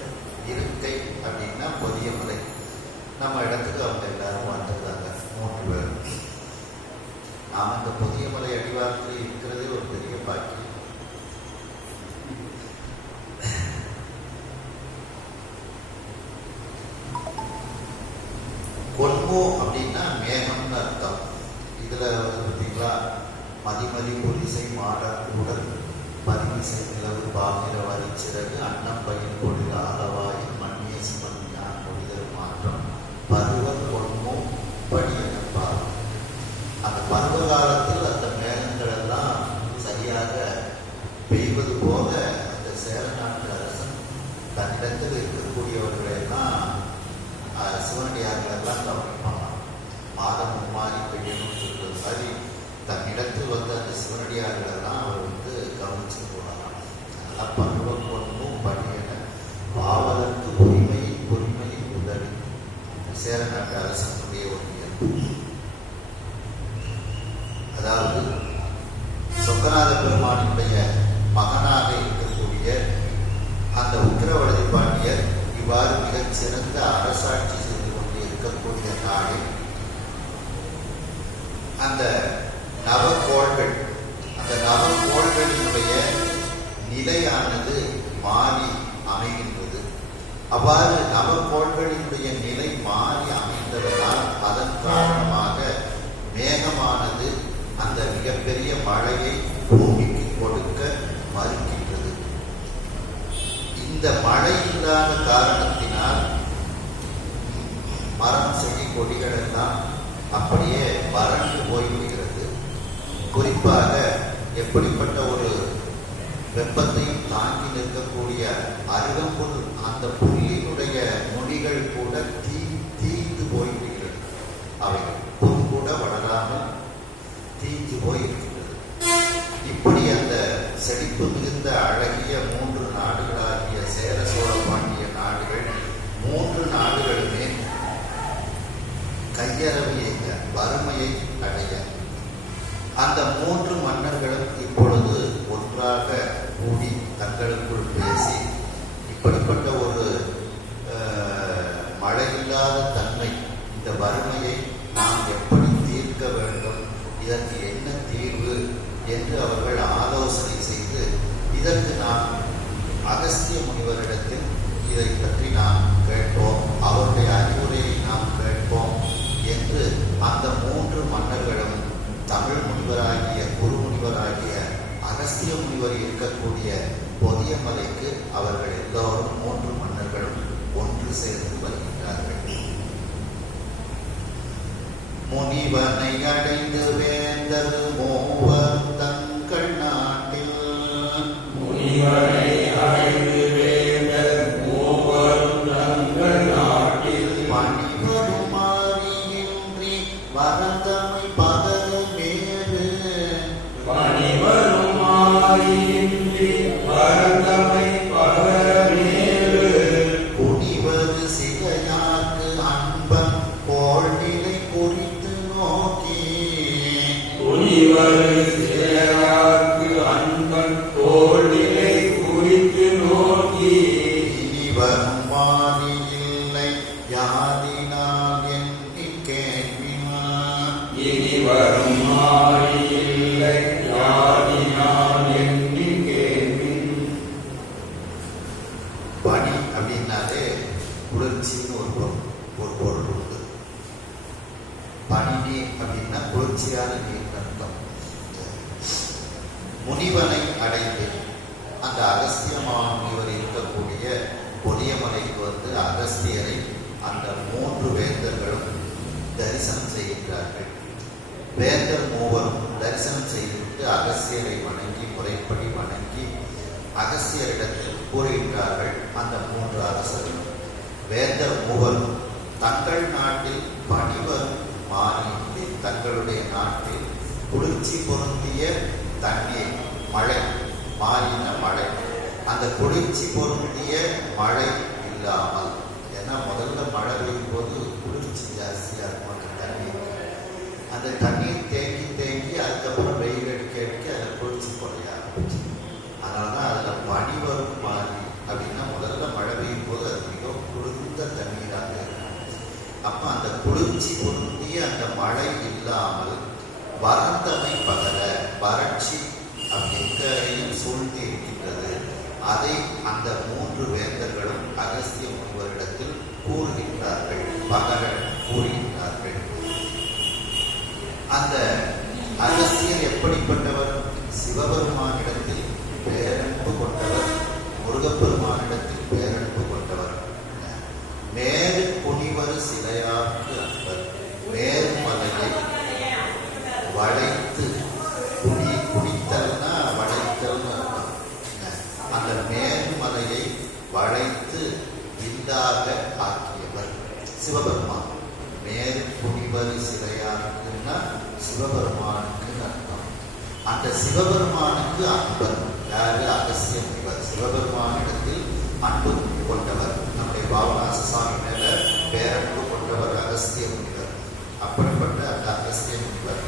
இருக்கை அப்படின்னா பொதியமலை. நம்ம இடத்துக்கு அவங்க எல்லாரும் வந்துருந்தாங்க 3 பேர். நாம் இந்த பொதியமலை அடிவாரத்தில் இருக்கிறதே ஒரு பெரிய பாக்கியம். கொன்மோ அப்படின்னா மேகம்னு அர்த்தம். இதுல பார்த்தீங்களா, மதிமதி பொலிசை மாடர் உடல் பதிமிசை நிலவு பாகிர வரிச்சிறகு அன்னம் பையன் பொழுது ஆலவாய் மண்ணிய சிவன் மொழிதல் மாற்றம் பருவம் கொன்மோ படி எனப்பா. அந்த பருவ காலத்தில் அந்த மேகங்கள் எல்லாம் சரியாக பெய்வது போக அந்த சேர நாட்டு அரசன் தன்னிடத்தில் இருக்கக்கூடியவர்களை எல்லாம் சிவனடியார்கள் எல்லாம் கவனிப்பாங்க. மாதம் மும்மாறி பெய்யணும்னு சொல்றது மாதிரி தன்னிடத்தில் அந்த சிவனடியார்கள் எல்லாம் அவர் கவனிச்சு போனாராம். அதெல்லாம் பருவம் கொண்டும் படியன பாவதற்கு பொறுமையை உதவி சேர நாட்டு அரசனுடைய ஒரு இயல்பு. அதாவது சொக்கநாத பெருமானுடைய மகனாக இருக்கக்கூடிய அந்த உக்கிரவர்தி பாண்டியர் இவ்வாறு மிகச் சிறந்த அரசாட்சி செய்து கொண்டு இருக்கக்கூடிய நாளில் அந்த நவகோள்கள், அந்த நவகோள்களினுடைய நிலையானது மாறி அமைகின்றது. அவ்வாறு நவகோள்களினுடைய நிலை மாறி அமைந்ததனால் அதன் காரணமாக மேகமானது அந்த மிகப்பெரிய மழையை பூமிக்கு கொடுக்க மறுக்கின்றது. இந்த மழை இல்லாத காரணத்தினால் மரம் செடி கொடிகள் எல்லாம் அப்படியே வறண்டு போய்விடுகிறது. குறிப்பாக எப்படிப்பட்ட ஒரு வெப்பத்தையும் தாங்கி நிற்கக்கூடிய அருகம்புல், அந்த புல்லினுடைய நுனிகள் கூட தீந்து போய்விடுகிறது. அவைகள் புல் கூட வளராமல் தீஞ்சு போயிருக்கிறது. இப்படி அந்த செழிப்பு மிகுந்த அழகிய 3 நாடுகளாகிய சேர சோழ பாண்டிய நாடுகள் 3 நாடுகளுமே கையறவு எய்த வறுமையை அடைய அந்த 3 மன்னர்களும் இப்பொழுது ஒன்றாக கூடி தங்களுக்குள் பேசி இப்படிப்பட்ட ஒரு மழையில்லாத தன்மை, இந்த இதற்கு என்ன தீர்வு என்று அவர்கள் ஆலோசனை செய்து, இதற்கு நாம் அகஸ்திய முனிவரிடத்தில் இதை பற்றி நாம் கேட்போம், அவருடைய அறிவுரையை நாம் கேட்போம் என்று அந்த 3 மன்னர்களும் தமிழ் முனிவராகிய குரு முனிவராகிய அகஸ்திய முனிவர் இருக்கக்கூடிய பொதியமலைக்கு அவர்கள் எல்லோரும் 3 மன்னர்களும் ஒன்று சேர்ந்து வருகின்றார்கள். முனிவனை அடைந்து வேந்தர் மூவர் தங்கள் நாட்டில், முனிவனை அடைந்து வேந்தர் மூவர் தங்கள் நாட்டில், பணிவரும் மாறியின்றி வரந்தமை பகரு மேறு, பணிவரும் மாறியின்றி வரந்தமை பகரமேறு, குடிவது சிகையார்க்கு அன்பன் கோள்நிலை குறித்து நோக்கி, துணிவரு சிறையார்க்கு அன்பன் தோள்நிலை குறித்து நோக்கி, இனிவரும் மாறி இல்லை யாதினால் எண்ணி கேட்பினான், இனி வரும் மாறி இல்லை யாதினால் எண்ணி கேள்வின். பனி அப்படின்னாலே குளிர்ச்சின்னு ஒரு பொருள் உண்டு. பனி நீர் அப்படின்னா குளிர்ச்சியான நீர் அர்த்தம். முனிவனை அடைந்து அந்த அகஸ்திய முனிவர் இருக்கக்கூடிய பொதியமலைக்கு வந்து அகஸ்தியரை அந்த 3 வேந்தர்களும் தரிசனம் செய்கின்றார்கள். வேந்தர் மூவரும் தரிசனம் செய்துவிட்டு அகஸ்தியரை வணங்கி முறைப்படி வணங்கி அகஸ்தியரிடத்தில் கூறுகின்றார்கள். அந்த 3 அரசர்கள் வேந்தர் மூவரும் தங்கள் நாட்டில் பணிவரும் மாறி தங்களுடைய நாட்டில் குளிர்ச்சி பொருந்திய தண்ணீர் மழை, மாறின மழை, அந்த குளிர்ச்சி பொருந்திய மழை இல்லாமல், ஏன்னா முதல்ல மழை பெய்யும் போது குளிர்ச்சி ஜாஸ்தியாக இருக்கும் அந்த தண்ணீர் தேங்கி தேங்கி அதுக்கப்புறம் வெயில் அடிக்க அதில் குளிர்ச்சி குறைய ஆரம்பிச்சு. அதனால தான் அதில் பனி வரும் மாறி அப்படின்னா முதல்ல மழை பெய்யும் போது அது மிகவும் குளிர்ந்த தண்ணீராக இருக்கும். அப்போ அந்த குளிர்ச்சி பொருந்திய அந்த மழை இல்லாமல் வறந்தமை பகர, வறட்சி அப்படிங்கையும் சூழ்ந்து இருக்கின்றது. அதை அந்த 3 வேந்தர்களும் அகஸ்திய முனிவரிடத்தில் கூறுகின்றார்கள், பகர கூறுகின்றார்கள். அந்த அகஸ்தியர் எப்படிப்பட்டவர்? சிவபெருமானிடத்தில் பேரன்பு கொண்டவர், முருகப்பெருமானிடத்தில் பேரன்பு கொண்டவர். மேறு குனிவர் சிலையார்க்கு அன்பர், மேருமலையை வளைத்து, குனித்தல்னா வளைத்தல்னு அர்த்தம். அந்த மேருமலையை வளைத்து இல்லாத ஆக்கியவர் சிவபெருமான். மேரு குனிவர் சிலையார்க்குன்னா சிவபெருமானுக்கு அர்த்தம். அந்த சிவபெருமானுக்கு அன்பர் யாரு? அகஸ்திய முனிவர். சிவபெருமானிடத்தில் அன்பு கொண்டவர், நம்முடைய பாவநாச சாமி மேல பேரன்பு கொண்டவர் அகஸ்திய முனிவர். அப்படிப்பட்ட அந்த அகஸ்திய முனிவர்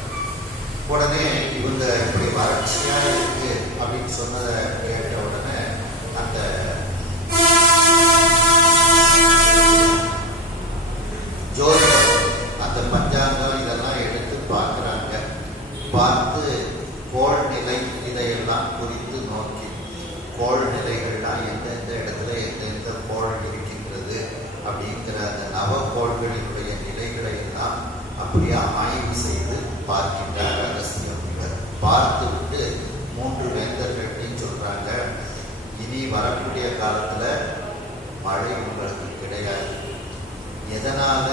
உடனே இவங்க இப்படி வறட்சியா இருக்கு அப்படின்னு சொன்னதை கேட்ட உடனே அந்த ஜோதிடர் அந்த பஞ்சாங்கம் இதெல்லாம் எடுத்து பார்க்குறாங்க. பார்த்து கோள் நிலை இதையெல்லாம் குறித்து நோக்கி, கோள் நிலைகள்லாம் எந்தெந்த இடத்துல எந்தெந்த கோள் இருக்கின்றது அப்படிங்கிற அந்த நவகோள்களினுடைய நிலைகளை எல்லாம் அப்படியே ஆய்வு செய்து பார்க்கின்றார் அகஸ்திய முனிவர். பார்த்து விட்டு 3 வேந்தர்கள்ட்டையும் சொல்றாங்க, இனி வரக்கூடிய காலத்துல மழை உங்களுக்கு கிடையாது. எதனால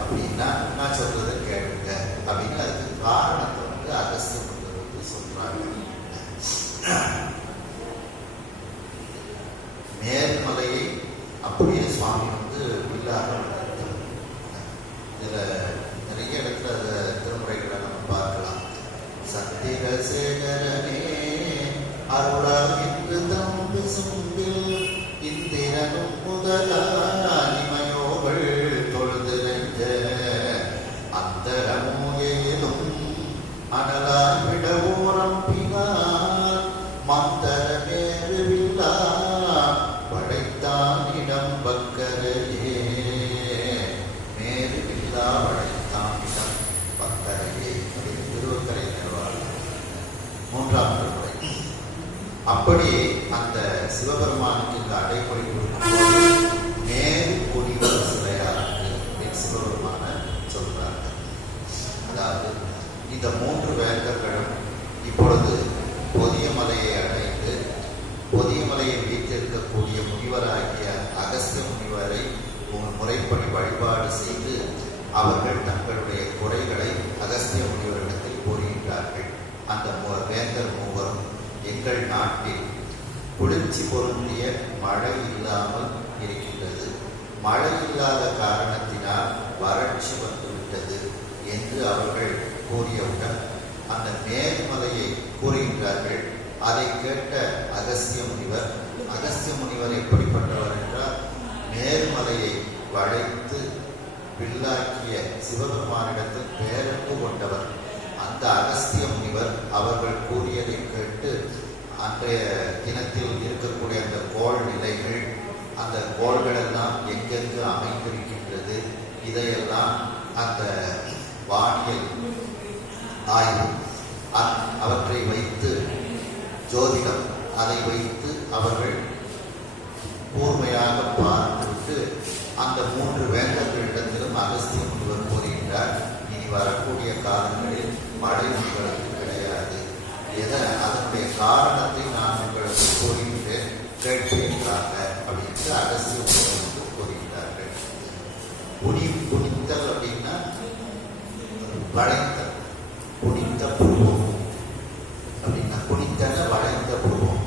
அப்படின்னா நான் சொல்றதை கேளுங்க அப்படின்னு அதுக்கு காரணத்தை வந்து அகஸ்திய முனிவர் வந்து சொல்றாங்க. மேல்மலையை அப்படியே சுவாமி வந்து வில்லாக வளர்த்தார். இதுல நிறைய இடத்துல அந்த திருமுறைகளை நம்ம பார்க்கலாம். சத்திரசேகரனே அருளாகின்று தம்பி சும்பில் இந்திரனும் முதலானிமையோகள் தொழுது நெஞ்ச அந்தரமோ ஏதும் அனலாய் விடவோரம் பினார் மந்தர மேருவில்லா படைத்தானிடம் பக்கரையே, மேருவில்லா படைத்தானிடம் பக்கரையே அப்படின்னு திருவக்கரையில் அப்படி அந்த சிவபெருமானுக்கு இந்த அடைமொழி கொடுக்கும்போது நேரு கொடிகள் சிலையாருக்கு சிவபெருமான சொல்றாங்க. அதாவது இந்த 3 வேந்தர்களும் இப்பொழுது பொதிய மலையை அடைந்து பொதிய மலையில் வீற்றிருக்கக்கூடிய முனிவராகிய அகஸ்திய முனிவரை முறைப்படி வழிபாடு செய்து அவர்கள் தங்களுடைய குறைகளை அகஸ்திய முனிவரிடத்தில் கூறுகின்றார்கள். அந்த வேந்தர் மூவரும், எங்கள் நாட்டில் குளிர்ச்சி பொருந்திய மழை இல்லாமல் இருக்கின்றது, மழை இல்லாத காரணத்தினால் வறட்சி வந்துவிட்டது என்று அவர்கள் கூறியவுடன் அந்த மேல்மலையை கூறுகின்றார்கள். அதை கேட்ட அகஸ்திய முனிவர் எப்படிப்பட்டவர் என்றால், மேல்மலையை வளைத்து வில்லாக்கிய சிவபெருமானிடத்தில் பேரன்பு கொண்டவர். அந்த அகஸ்திய முனிவர் அவர்கள் கூறியதை கேட்டு அன்றைய தினத்தில் இருக்கக்கூடிய அந்த கோள் நிலைகள், அந்த கோள்கள் எல்லாம் எங்கெங்கு அமைந்திருக்கின்றது, இதையெல்லாம் அந்த வானியல் ஆய்வு அவற்றை வைத்து ஜோதிடம் அதை வைத்து அவர்கள் கூர்மையாக பார்த்துவிட்டு அந்த 3 வேந்தர்களிடத்திலும் அகஸ்திய முனிவர் கூறுகின்றார், இனி வரக்கூடிய காலங்களில் மழை உங்களுக்கு கிடையாது, அதனுடைய காரணத்தை நான் உங்களுக்கு கூறுகின்றேன், கேட்கின்றாங்க அப்படின்னு அகஸ்திய முனிவருக்கு கூறுகின்றார்கள். குனித்தல் அப்படின்னா வளைத்தல், குனித்த பூர்வம் அப்படின்னா குனித்தன வளைந்த பூர்வம்.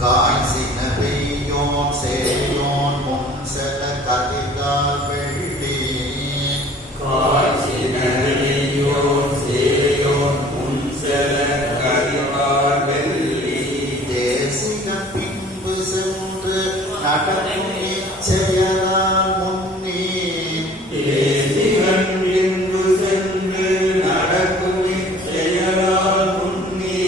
காய்சின பெய்யோன் சேயோன் முன் செல கதிகால் வெள்ளி, காய்சின பெய்யோன் சேயோன் முன் செல கதிகால் வெள்ளி, தேசிக பின்பு சென்று நடக்கும் இச்செயலால் முன்னே, தேசிகன் பின்பு சென்று நடக்கும் இச்செயலால் முன்னே,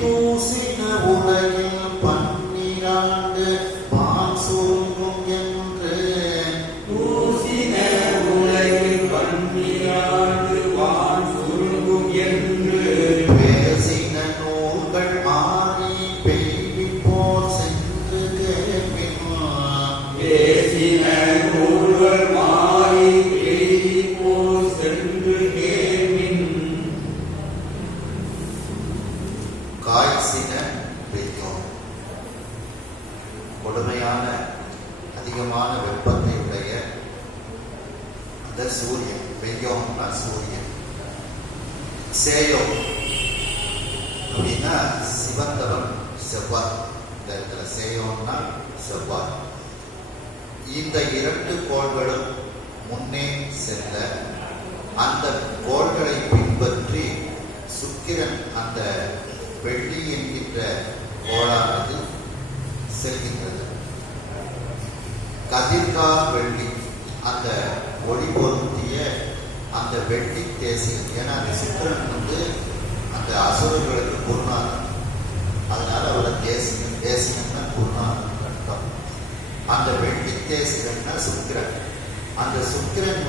தூசின உலகில் 12 பால் சுருங்கும் என்று, தூசின உலகில் 12 வான் சுருங்கும் என்று, பேசின நூல்கள் ஆறி பெய்வி போர் சென்று கேட்பின், பேசின நூல்கள் மாறி பெய்தி போல் சென்று கேள்வின், காய்சின பெய்யோன் கொடுமையான அதிகமான வெப்பத்தை உடைய அந்த சூரியன், பெய்யோன்னா சூரியன், சேயோன் அப்படின்னா சிவந்தவன் செவ்வாய், இந்த இடத்துல சேயோன்னா செவ்வாய். இந்த 2 கோள்களும் முன்னே செல்ல அந்த கோள்களை பின்பற்றி சுக்கிரன் அந்த வெள்ளி என்கின்ற கோளானது செல்கின்றது. கதிர்கால் வெள்ளி, அந்த ஒளி பொருந்திய அந்த வெள்ளி தேசியம், ஏன்னா அந்த சுக்கிரன் அந்த அசுரர்களுக்கு குருநாதன், அதனால அவரை தேசியம்னா குருநாதன் அர்த்தம். அந்த வெள்ளி தேசிகன்னா சுக்கிரன், அந்த சுக்கிரன்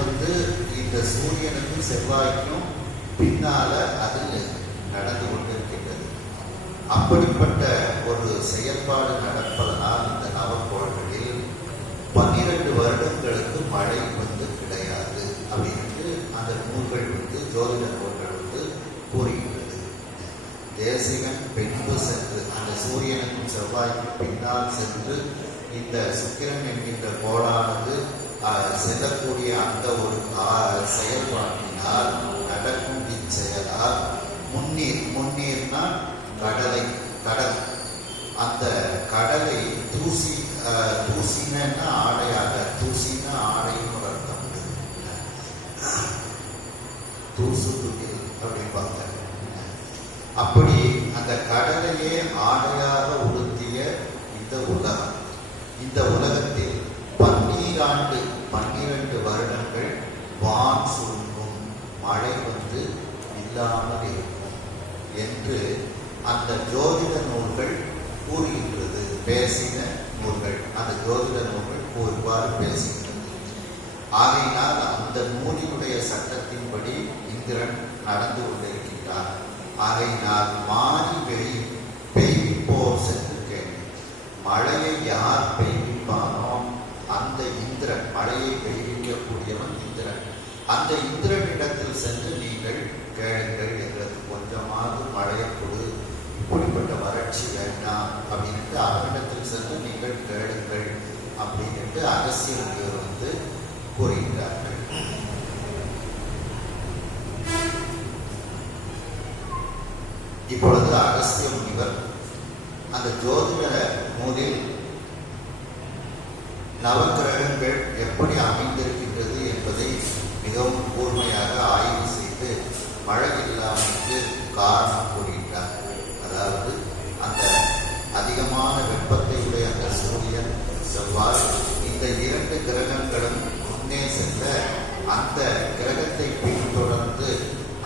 இந்த சூரியனுக்கும் செவ்வாய்க்கும் பின்னால அது நடந்து கொண்டிருக்கின்றது. அப்படிப்பட்ட ஒரு செயல்பாடு நடப்பதனால் இந்த நவக்கோள்களில் 12 வருடங்களுக்கு மழை கிடையாது அப்படின்னு அந்த நூல்கள் ஜோதிட நூல்கள் கூறுகின்றது. தேசிகன் பின்பு சென்று அந்த சூரியனுக்கும் செவ்வாய்க்கும் பின்னால் சென்று இந்த சுக்கிரன் என்கின்ற கோளானது செல்லக்கூடிய அந்த ஒரு செயல்பாட்டினால் நடக்கும் இச்செயலால் முன்னீர்னா கடல், அந்த கடலை தூசினா ஆடையாக, தூசினா ஆடையும் ஒரு அர்த்தம், தூசு துகில் அப்படிம்பாங்க. அப்படி அந்த கடலையே ஆடையாக உடுத்திய இந்த உலகத்தில் 12 வருடங்கள் வான் சுருங்கும், மழை இல்லாமல் இருக்கும் என்று அந்த ஜோதிட நூல்கள் கூறுகின்றது. பேசின நூல்கள், அந்த ஜோதிட நூல்கள் இவ்வாறு பேசுகின்றது. ஆகையினால் அந்த நூலினுடைய சட்டத்தின்படி இந்திரன் நடந்து கொண்டிருக்கின்றார். கூறுகின்றார். ஆகையினால் மாறி பெய்விப்போர் சென்று கேள்வி. மழையை யார் பெய்விப்பானோ அந்த இந்திரன், மழையை பெய்விக்கக்கூடியவன் இந்திரன், அந்த இந்திரனிடத்தில் சென்று நீங்கள் கேளுங்கள், எங்களுக்கு கொஞ்சமாவது மழையை கொடு, இப்படிப்பட்ட வறட்சி வேண்டாம் அப்படின்ட்டு அவரிடத்தில் சென்று நீங்கள் கேளுங்கள் அப்படின்ட்டு அகஸ்திய முனிவர் கூறுகிறார்கள். இப்பொழுது அகஸ்திய முனிவர் அந்த ஜோதிட நூலில் நவக்கிரகங்கள் எப்படி அமைந்திருக்கின்றது என்பதை மிகவும் கூர்மையாக ஆய்வு செய்து மழை இல்லாமைக்கு காரணம் கூறுகின்றார். அதாவது அந்த அதிகமான வெப்பத்தை உடைய அந்த சூரியன், செவ்வாய், இந்த 2 கிரகங்களும் முன்னே சென்ற அந்த கிரகத்தை பின்தொடர்ந்து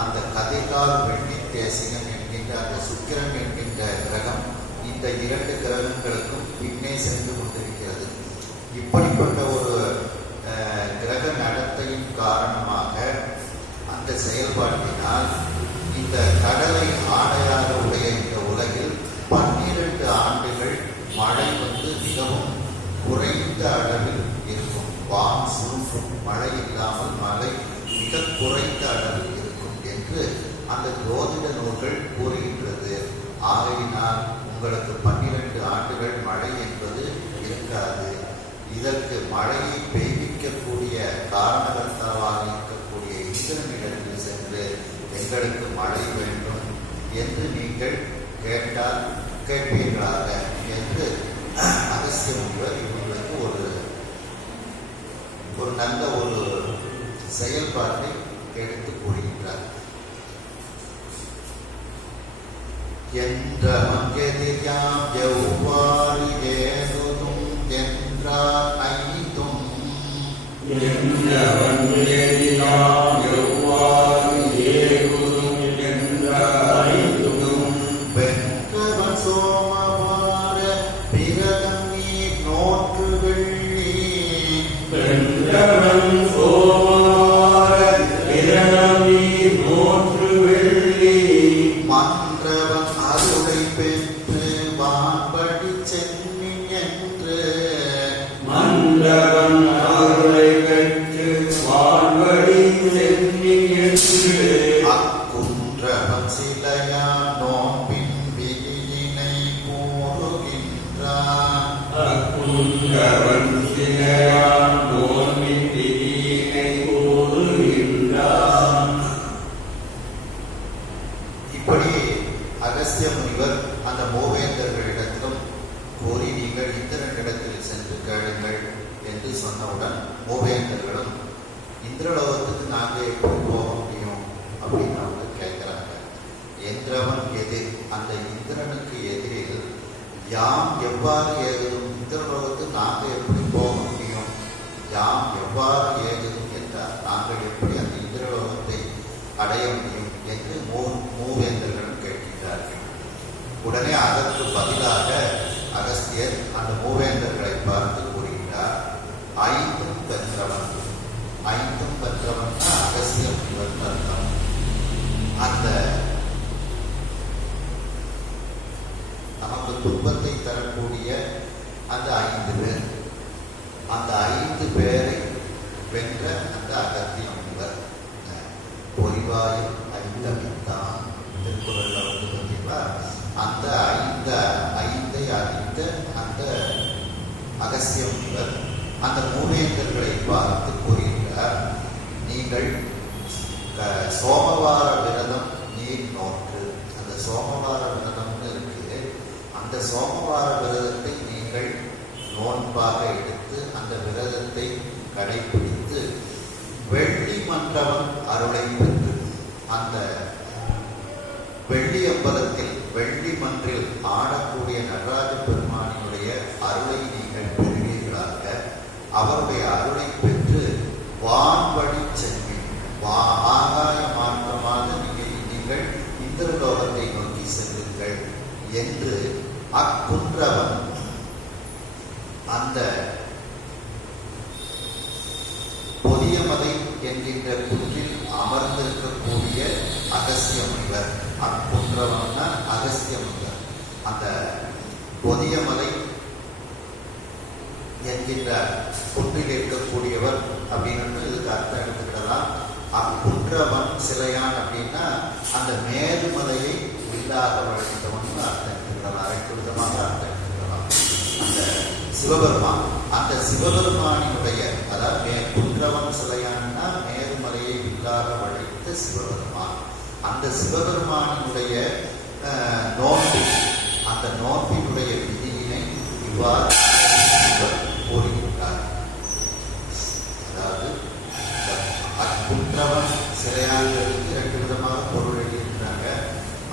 அந்த கதைகால் வெள்ளி தேசிகன் என்கின்ற அந்த சுக்கிரன் என்கின்ற கிரகம் இந்த 2 கிரகங்களுக்கும் பின்னே சென்று கொண்டிருக்கிறது. இப்படிப்பட்ட ஒரு கிரக நடத்தையின் காரணமாக அந்த செயல்பாட்டினால் இந்த கடலை ஆடையாக உடைய இந்த உலகில் 12 ஆண்டுகள் மழை மிகவும் குறைந்த அளவில் இருக்கும். வான் சுருக்கும், மழை இல்லாமல் மழை மிக குறைந்த அளவில் இருக்கும் என்று அந்த ஜோதிட நூல்கள் கூறுகின்றது. ஆகையினால் உங்களுக்கு 12 ஆண்டுகள் மழை என்பது இருக்காது. இதற்கு மழையை பெய்விக்கக்கூடிய காரணகர்த்தாவாக இருக்கக்கூடிய இந்திரனிடத்தில் சென்று எங்களுக்கு மழை வேண்டும் என்று நீங்கள் கேட்டால் கேட்பீர்களாக என்று அகஸ்திய முனிவர் இவர்களுக்கு ஒரு நல்ல ஒரு செயல்பாட்டை எடுத்து கூறுகின்றார். என்றவன் எதிர்யாம் எவ்வாறு ஏதும் என்றார் ஐந்தும், என்றவன் எதிர்யாம் எவ்வாறு ஏதும் என்றார் ஐந்தும், வென்றவன் சோமவார பிரதம் நீர் நோற்று வெள்ளி, வென்றவன் சோமவார பிரதம் நீர் நோற்று வெள்ளி, மன்றவன் அருளை பெற்று வான்படி சென்னி என்று, மன்றவன் அருளை பெற்று வான்படி சென்னி என்று, அக்குன்றவன் சிலையா நோம்பின் விதியினை கூறுகின்றான், அக்குன்றவன் சிலையான் நோன்பின் விதியினை கூறுகின்றான். இப்படி அகஸ்திய முனிவர் அந்த மூவேந்தர்களிடத்திலும் கூறி நீங்கள் இந்திரனிடத்தில் சென்று கேளுங்கள் என்று சொன்னவுடன் மூவேந்தர்களும் இந்திரலோகத்துக்கு நாங்கள் எப்படி போக முடியும் அப்படின்னு அவங்க கேட்கிறாங்க. என்றவன் எதிர், அந்த இந்திரனுக்கு எதிரில் யாம் எவ்வாறு ஏகுதும், இந்திரலோகத்துக்கு நாங்கள் எப்படி போக முடியும், யாம் எவ்வாறு ஏகுதும் என்றார், நாங்கள் எப்படி அந்த இந்திரலோகத்தை அடைய முடியும் என்று மூவேந்தர்களும் கேட்கின்றார்கள். உடனே அதற்கு பதிலாக அகஸ்தியர் அந்த மூவேந்தர்களை பார்த்து கூறுகிறார், ஐந்தும் வென்றவன். ஐந்தும் வென்றவன் அகஸ்திய முனிவர் அர்த்தம். அந்த நமக்கு துன்பத்தை தரக்கூடிய அந்த 5 பேர், அந்த 5 பேரை வென்ற அந்த அகஸ்திய முனிவர். பொறிவாயில் ஐந்தமித்தான் திருக்குறள்ல பார்த்தீங்களா, அந்த ஐந்தை அறிந்த அந்த அகஸ்திய முனிவர் அந்த மூவேந்தர்களை பார்த்து கூறுகிறார், நீங்கள் சோமவார விரதம் நீர் நோற்று. அந்த சோமவார விரதம்னு இருக்கு, அந்த சோமவார விரதத்தை நீங்கள் நோன்பாக எடுத்து அந்த விரதத்தை கடைபிடித்து வெள்ளி மன்றவன் அருளை பெற்று, அந்த வெள்ளி அம்பலத்தில் வெள்ளி மன்றில் ஆடக்கூடிய நடராஜ பெருமானினுடைய அருளை நீங்கள் பெறுவீர்களாக. அவருடைய அருளை பெற்று வான்படி சென்று ஆகாய மாற்றமாக நீங்கள் இந்திரலோகத்தை நோக்கி செல்லுங்கள் என்று அக்குன்றவன் அந்த பொதியமதை என்கின்ற குன்றில் அமர்ந்திருக்கக்கூடிய அகஸ்திய முனிவர் குன்றவன்னா அகஸ்திய முனிவர். அந்த பொதியமலை என்கின்ற குன்றில் இருக்கக்கூடியவர் அப்படின்னு இதுக்கு அர்த்தம் எடுத்துக்கிடலாம். அக்குன்றவன் சிலையான் அப்படின்னா அந்த மேருமலையை இல்லாத வளைத்தவன் அர்த்தம் எடுத்துக்கிடலாம். 2 விதமாக அர்த்தம் எடுத்துக்கிடலாம். அந்த சிவபெருமான், அந்த சிவபெருமானினுடைய, அதாவது குன்றவன் சிலையான்னா மேருமலையை இல்லாத வளைத்த சிவபெருமான். அந்த சிவபெருமானினுடைய நோன்பு, அந்த நோன்பினுடைய விதியினை இவ்வாறு கூறுகின்றார். அதாவது அக்குற்றவன் சிலையாங்கிறதுக்கு 2 விதமாக பொருள் எழுதியிருக்கிறாங்க.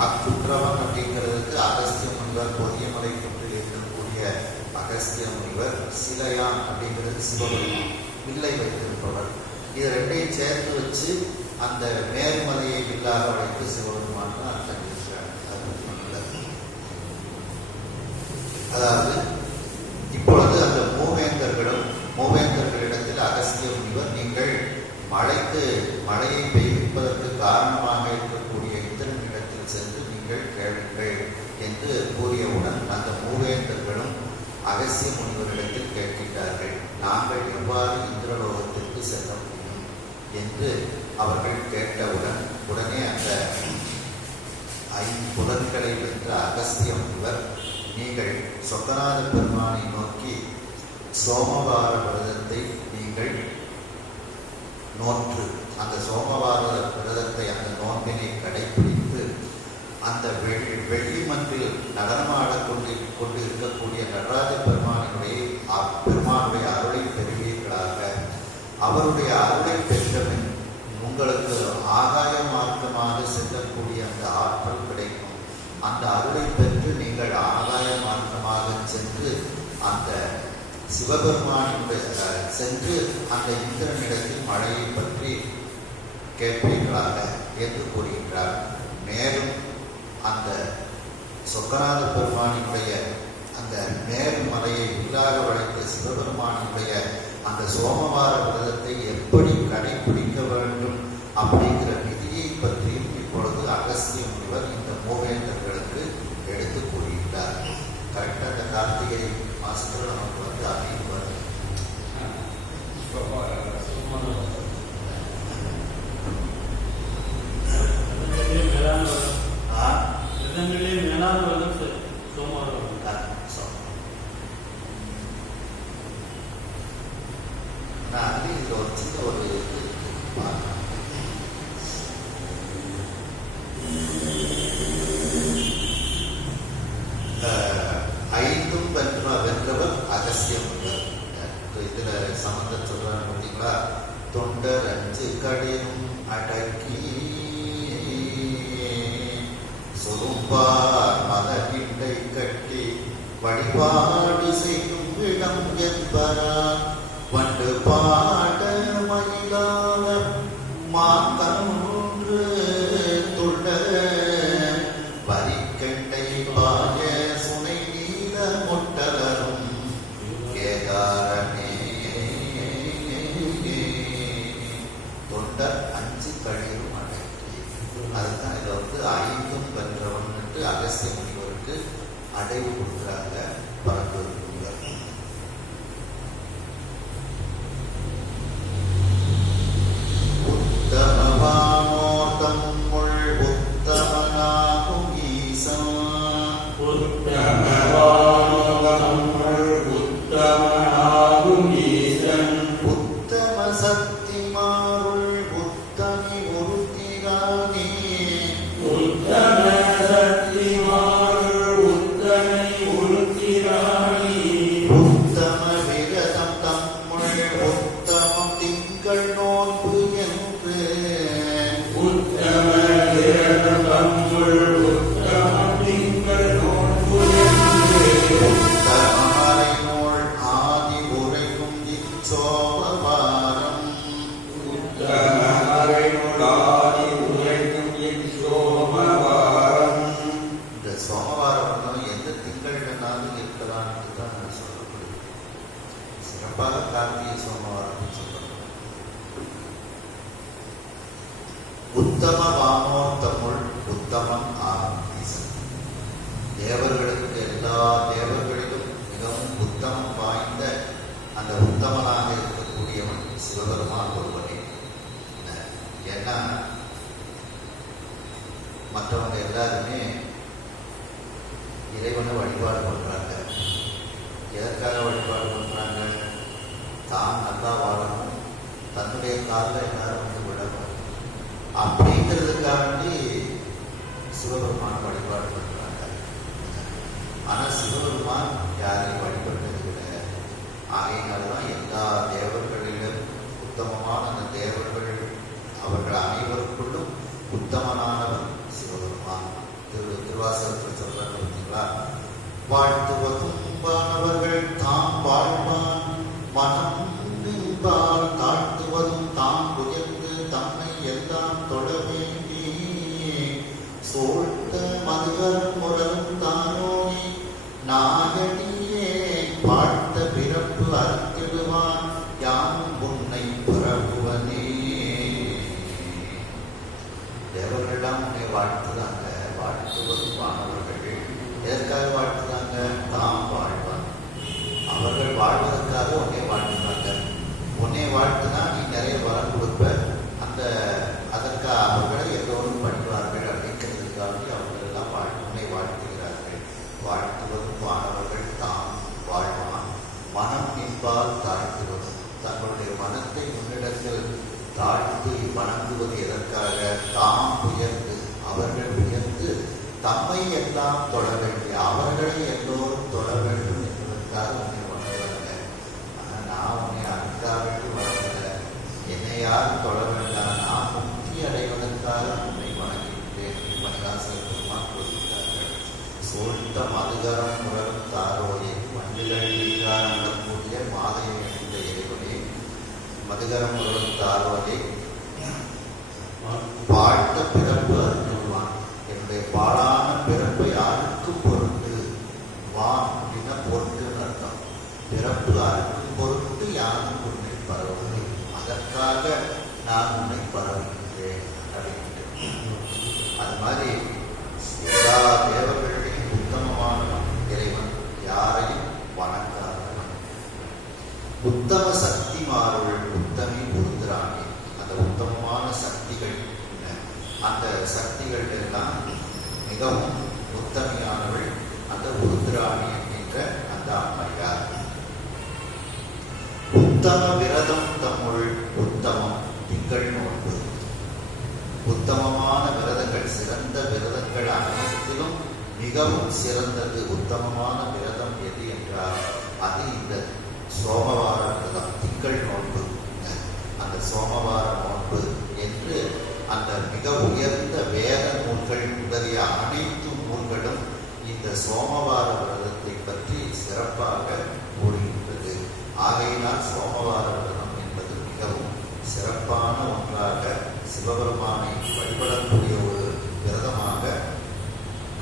அக்குற்றவன் அப்படிங்கிறதுக்கு அகஸ்திய முனிவர், பொதியமலை குன்றில் இருக்கக்கூடிய அகஸ்திய முனிவர், சிலையான் அப்படிங்கிறது சிவபெருமான், வில்லை வைத்திருப்பவர். இது 2ஐயும் சேர்த்து வச்சு அந்த மேல்மலையை வில்லாக வளைத்து சிவபெருமான் அர்த்தம் இருக்கிறார். அதாவது இப்பொழுது அந்த மூவேந்தர்களிடத்தில் அகஸ்திய முனிவர், நீங்கள் மழையை பெய்விப்பதற்கு காரணமாக இருக்கக்கூடிய இந்திரனிடத்தில் சென்று நீங்கள் கேளுங்கள் என்று கூறியவுடன் அந்த மூவேந்தர்களும் அகஸ்திய முனிவரிடத்தில் கேட்கிறார்கள். நாங்கள் எவ்வாறு இந்திரலோகத்திற்கு செல்ல முடியும் என்று அவர்கள் கேட்டவுடன் உடனே அந்த 5 புலன்களை வென்ற அகஸ்திய முனிவர், நீங்கள் சொக்கநாத பெருமானை நோக்கி சோமவார விரதத்தை நீங்கள் நோற்று, அந்த சோமவார விரதத்தை, அந்த நோன்பினை கடைபிடித்து அந்த வெள்ளிமன்றில் நடனமாடக் கொண்டு இருக்கக்கூடிய நடராஜ பெருமானுடைய அருளை பெறுவீர்களாக. அவருடைய அருளை பெற்றபின் உங்களுக்கு ஆகாய மார்க்கமாக செல்லக்கூடிய அந்த ஆற்றல் கிடைக்கும். அந்த அருளை பெற்று நீங்கள் ஆகாய மார்க்கமாக சென்று அந்த சிவபெருமானுடைய சென்று அந்த இந்திரனிடத்தில் மழையை பற்றி கேட்பீர்களாக என்று கூறுகின்றார். மேலும் அந்த சொக்கநாத பெருமானினுடைய அந்த மேல்மலையை உள்ளாக வளைத்த சிவபெருமானுடைய அந்த சோமவார விரதத்தை எப்படி கடைபிடிக்க வேண்டும் அப்படிங்கிற விதியை பற்றியும் இப்பொழுது அகஸ்திய முனிவர் இந்த மூவேந்தர்களுக்கு எடுத்து கூறுகின்றார். கரெக்டாக அந்த கார்த்திகை மாசத்துல நமக்கு அதிகம் வரும். ஐந்தும் வென்றவர் அகஸ்திய முனிவர். இதுல சம்பந்தம் சொல்றாங்க பார்த்தீங்களா? தொண்டர் 5 கடினும் அடக்கி சொரும்பார் மதகிண்டை கட்டி வழிபாடு செய்யும் இடம் என்பரா வண்டு பாட மயிலாவர் மாக்கன்று துள்ள வரிக்கண்டை பாய சுனை நீல முட்டலரும் கேதாரமே. தொண்டர் 5 கடினும் அடக்கி, அதுதான் இதை வந்து 5ம் வென்றவன் என்று அகஸ்திய முனிவருக்கு அடைவு கொடுக்குறாங்க பரம்பொருள். உத்தம வானோத்தமுள் உத்தமன் ஆகும் சிவபெருமான் ஒருவனே. ஏன்னா மற்றவங்க எல்லாருமே இறைவனை வழிபாடு பண்றாங்க. எதற்காக வழிபாடு பண்றாங்க? தான் நல்லா வாழணும், தன்னுடைய காலில் எல்லாரும் வந்து விடணும் அப்படிங்கிறதுக்காண்டி சிவபெருமான வழிபாடு பண்றாங்க. ஆனா சிவபெருமான் யாரையும் வழிபட்டது இல்லை. ஆகையினால்தான் எல்லா தேவர்களிலும் உத்தமமான அந்த தேவர்கள் அவர்கள் அனைவருக்குள்ளும் உத்தமனானவர் சிவபெருமான். திருவாசகத்தில் சொல்றாங்க பார்த்தீங்களா, வாழ்த்துவதும் வானவர்கள் தாம் வாழ்வான், மனம் நின்பால் தாழ்த்துவதும் தாம் உயர்ந்து தம்மை எல்லாம் தொட வேண்டி, சோழ்த்த மதுகரம் முரலும் தானோனி நாயடியே வாழ்த்த பிறப்பு அறுத்திடுவான் யாம் உன்னை பரவுவனே. தேவர்களிடம் உன்னை வாழ்த்துறாங்க. வாழ்த்துவதும் வானவர்கள் எதற்காக வாழ்த்துறாங்க? தாம் வாழ்வான். அவர்கள் வாழ்வதற்காக உன்னை வாழ்த்துறாங்க. உன்னை வாழ்த்துனா நீ நிறைய வரம் கொடுப்ப, அதற்காக அவர்களை எல்லோரும் படிப்பார்கள் அப்படிங்கிறதுக்காக அவர்கள் எல்லாம் உன்னை வாழ்த்துகிறார்கள். வாழ்த்துவதும் வானவர்கள் தாம் வாழ்வான், மனம் நின்பால் தாழ்த்துவதும். தங்களுடைய மனத்தை முன்னிடத்தில் தாழ்த்து வணங்குவது எதற்காக? தாம் உயர்ந்து, அவர்கள் உயர்ந்து தம்மை எல்லாம் தொட வேண்டிய, அவர்களை எல்லோரும் தொட வேண்டும் என்பதற்காக உன்னை வணங்குறாங்க. ஆனால் நான் உன்னை அதுக்காக வேண்டி வணங்கல. என்னை யாரும் தொட வேண்டாம், நான் முக்தி அடைவதற்காக உன்னை வணங்குகிறேன். மணிவாசகர் பெருமான் கூறுகிறார்கள். சோழ்த்த மதுகரம் முரலும் தாரோயே, மண்டிகள் ஈகாரங்கள் கூடிய மாதையை அணிந்த இறைவனே, மதுகரம் முரலும் தாரோயே, வாழ்த்த பிறப்பு அருள்வான். என்னுடைய பாழான பிறப்பை யாருக்கும் பொருட்டு, வான் அப்படின்னா பொருட்டுன்னு அர்த்தம். பிறப்பு அறுக்கும் பொருட்டு யாரும் உன்னை பரவவில்லை, அதற்காக நான் உன்னை பரவுகின்றேன் அப்படின்ட்டு. அது மாதிரி எல்லா தேவர்களையும் உத்தமமானவன் இறைவன், யாரையும் வணங்காதவன். உத்தம சக்தி மாறுள் உத்தமி உருந்திராணி. அந்த உத்தமமான சக்திகள், அந்த சக்திகள் எல்லாம் மிகவும் உத்தமையானவள் அந்த உருந்திராணி என்கின்ற அந்த அம்மையார். உத்தம விரதம் தம்முள் உத்தமம் திங்கள் நோன்பு. உத்தமமான விரதங்கள், சிறந்த விரதங்கள் அனைத்திலும் மிகவும் சிறந்தது உத்தமமான விரதம் எது என்றால் அது இந்த சோமவார விரதம், திங்கள் நோன்பு. அந்த சோமவார நோன்பு என்று அந்த மிக உயர்ந்த வேத நூல்கள் முதலிய அனைத்து நூல்களும் இந்த சோமவார விரதத்தை பற்றி சிறப்பாக கூறுகின்றது. ஆகையினால் சோமவார விரதம் என்பது மிகவும் சிறப்பான ஒன்றாக, சிவபெருமானை வழிபடக்கூடிய ஒரு விரதமாக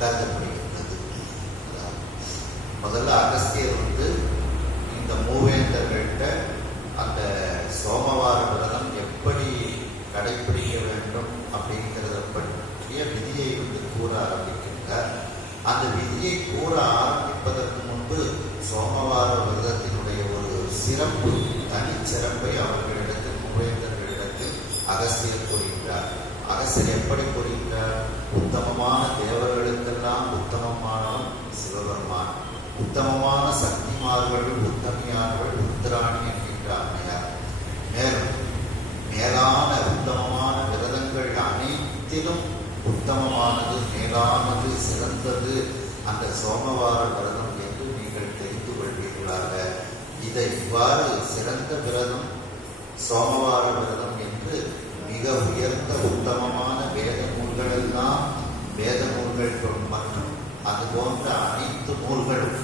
கருதப்படுகின்றது. முதல்ல அகஸ்தியர் இந்த மூவேந்தர்கள்ட்ட அந்த சோமவார விரதம் எப்படி கடைபிடிக்க வேண்டும் அப்படிங்கிறத பற்றிய விதியை கூற ஆரம்பிக்கின்றார். அந்த விதியை கூற ஆரம்பிப்பதற்கு முன்பு சோமவார விரதத்தினுடைய ஒரு சிறப்பு, தனிச்சிறப்பை அவர்களிடத்தில், மூவேந்தர்களிடத்தில் அகஸ்தியர் கூறுகின்றார். அகஸ்தியர் எப்படி கூறுகின்றார்? உத்தமமான தேவர்களுக்கெல்லாம் உத்தமமானவன் சிவபெருமான், உத்தமமான சக்திமார்கள் உத்தமியானவள் உத்தராணி என்கின்ற அம்மையார். மேலும் மேலான உத்தமமான விரதங்கள் அனைத்திலும் உத்தமமானது, மேலானது, சிறந்தது அந்த சோமவார விரதம் என்று நீங்கள் தெரிந்து கொள்வீர்களாக. இதை இவ்வாறு சிறந்த விரதம் சோமவார விரதம் என்று மிக உயர்ந்த உத்தமமான வேத நூல்களெல்லாம், வேத நூல்கள் மற்றும் அது போன்ற அனைத்து நூல்களும்,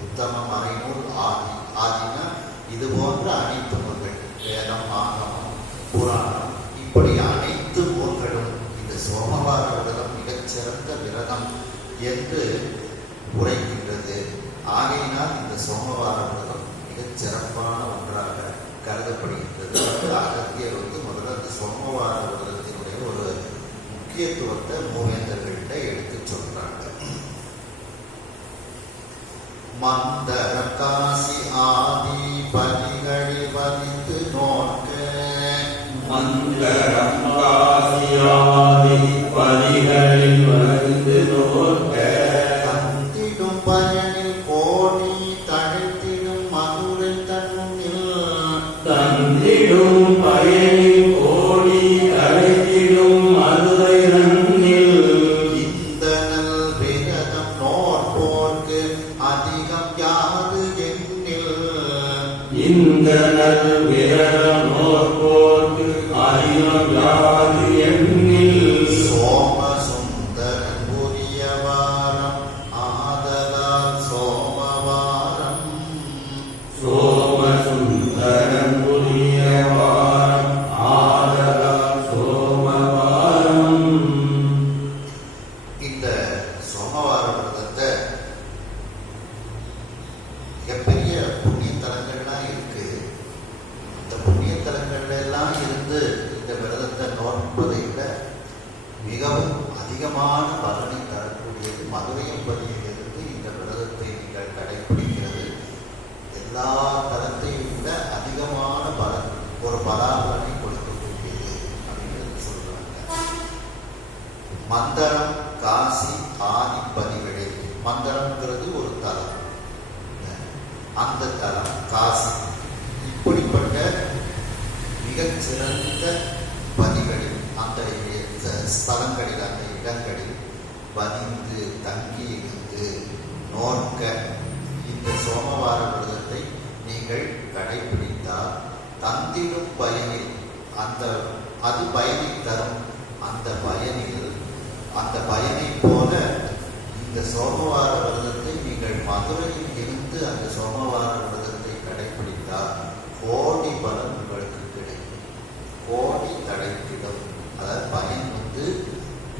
உத்தம மறைநூல் ஆதின இது போன்ற அனைத்து நூல்கள், வேதம், ஆகமம், புராணம், இப்படி அனைத்து நூல்களும் இந்த சோமவார விரதம் மிகச்சிறந்த விரதம் என்று உரைக்கின்றது. ஆகையினால் இந்த சோமவார விரதம் மிகச் சிறப்பான ஒன்றாக கருதப்படுகின்றது. அகத்தியர் முதல்ல அந்த சோமவார விரதத்தினுடைய ஒரு முக்கியத்துவத்தை மூவேந்தர்கள்ட்ட எடுத்து சொல்றாங்க. மந்தர காசி ஆதி பதிகளில் பதித்து நோன் யாது எண்ணில் சோமசுந்தரன் உரிய வாரம் ஆதலால் சோமவாரம் சோமசுந்தரம் புரியவாரம் ஆதலால் சோமவாரம். இந்த சோமவார விரதத்தை மிகப்பெரிய புண்ணிய தலங்கள்லாம் இருக்கு. இந்த புண்ணிய தலங்கள்ல எல்லாம் இருந்து இந்த விரதத்தை நோன்பதை விட மிகவும் அதிகமான பலனை தரக்கூடியது மதுரையம்பதியிலிருந்து இந்த விரதத்தை நீங்கள் கடைபிடிக்கிறது எல்லா தலத்தையும் விட அதிகமான பலன், ஒரு பலாபலனை கொடுக்கக்கூடியது அப்படிங்கிறது சொல்றாங்க. மந்தரம் காசி ஆதி பதிவிடை. மந்தரம்ங்கிறது ஒரு தலம், அந்த தலம் காசி. இப்படிப்பட்ட மிகச்சிறந்த பதிகளில், அந்த ஸ்தலங்களில், அந்த இடங்களில் பதிந்து தங்கி இருந்து நோக்க இந்த சோமவார விரதத்தை நீங்கள் கடைபிடித்தால் தந்திடும் பயனில் அது பயனை தரும். அந்த பயனில், அந்த பயனை போல இந்த சோமவார விரதத்தை நீங்கள் மதுரையில் இருந்து அந்த சோமவார விரதத்தை கடைபிடித்தால் கோடி பலன் உங்களுக்கு கிடைக்கும். கோடி கிடைக்கிடும். அதாவது பயன்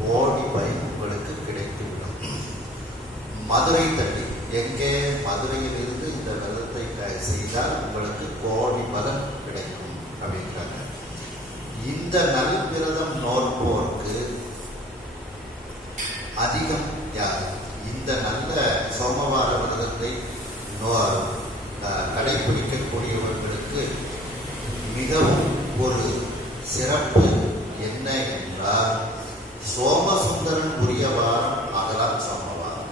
கோடி பயன் உங்களுக்கு கிடைத்துவிடும். மதுரை தள்ளி எங்கே? மதுரையில் இருந்து இந்த விரதத்தை செய்தால் உங்களுக்கு கோடி பலன் கிடைக்கும் அப்படிங்கிறாங்க. இந்த நல் விரதம் நோற்போருக்கு அதிகம் யார்? இந்த நல்ல சோமவார விரதத்தை கடைபிடிக்கக்கூடியவர்களுக்கு மிகவும் ஒரு சிறப்பு என்ன என்றால், சோமசுந்தரன் உரிய வாரம் ஆதலால் சோமவாரம்.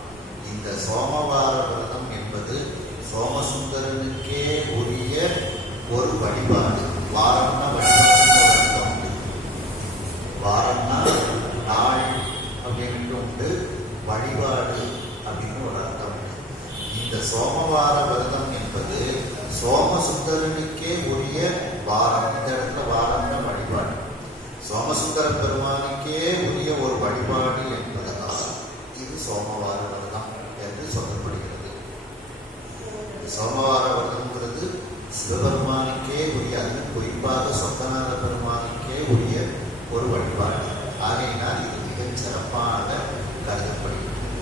இந்த சோமவார விரதம் என்பது சோமசுந்தரனுக்கே உரிய ஒரு வழிபாடு. வாரம்னா வழிபாடுன்னு ஒரு அர்த்தம் உண்டு. வாரம்னா நாள் அப்படின்னு உண்டு, வழிபாடு அப்படின்னு ஒரு அர்த்தம் உண்டு. இந்த சோமவார விரதம் என்பது சோமசுந்தரனுக்கே உரிய வாரம். இந்த இடத்துல வாரம்னா வழிபாடு. சோமசுந்தர பெருமானுக்கே உரிய ஒரு வழிபாடு என்பதனால் இது சோமவார விரதம் என்று சொல்லப்படுகிறது. சோமவார விரதம்ங்கிறது சிவபெருமானுக்கே உரிய, அது குறிப்பாக சொத்தநாத பெருமானுக்கே உரிய ஒரு வழிபாடு. ஆகையினால் இது மிகச் சிறப்பாக கருதப்படுகிறது.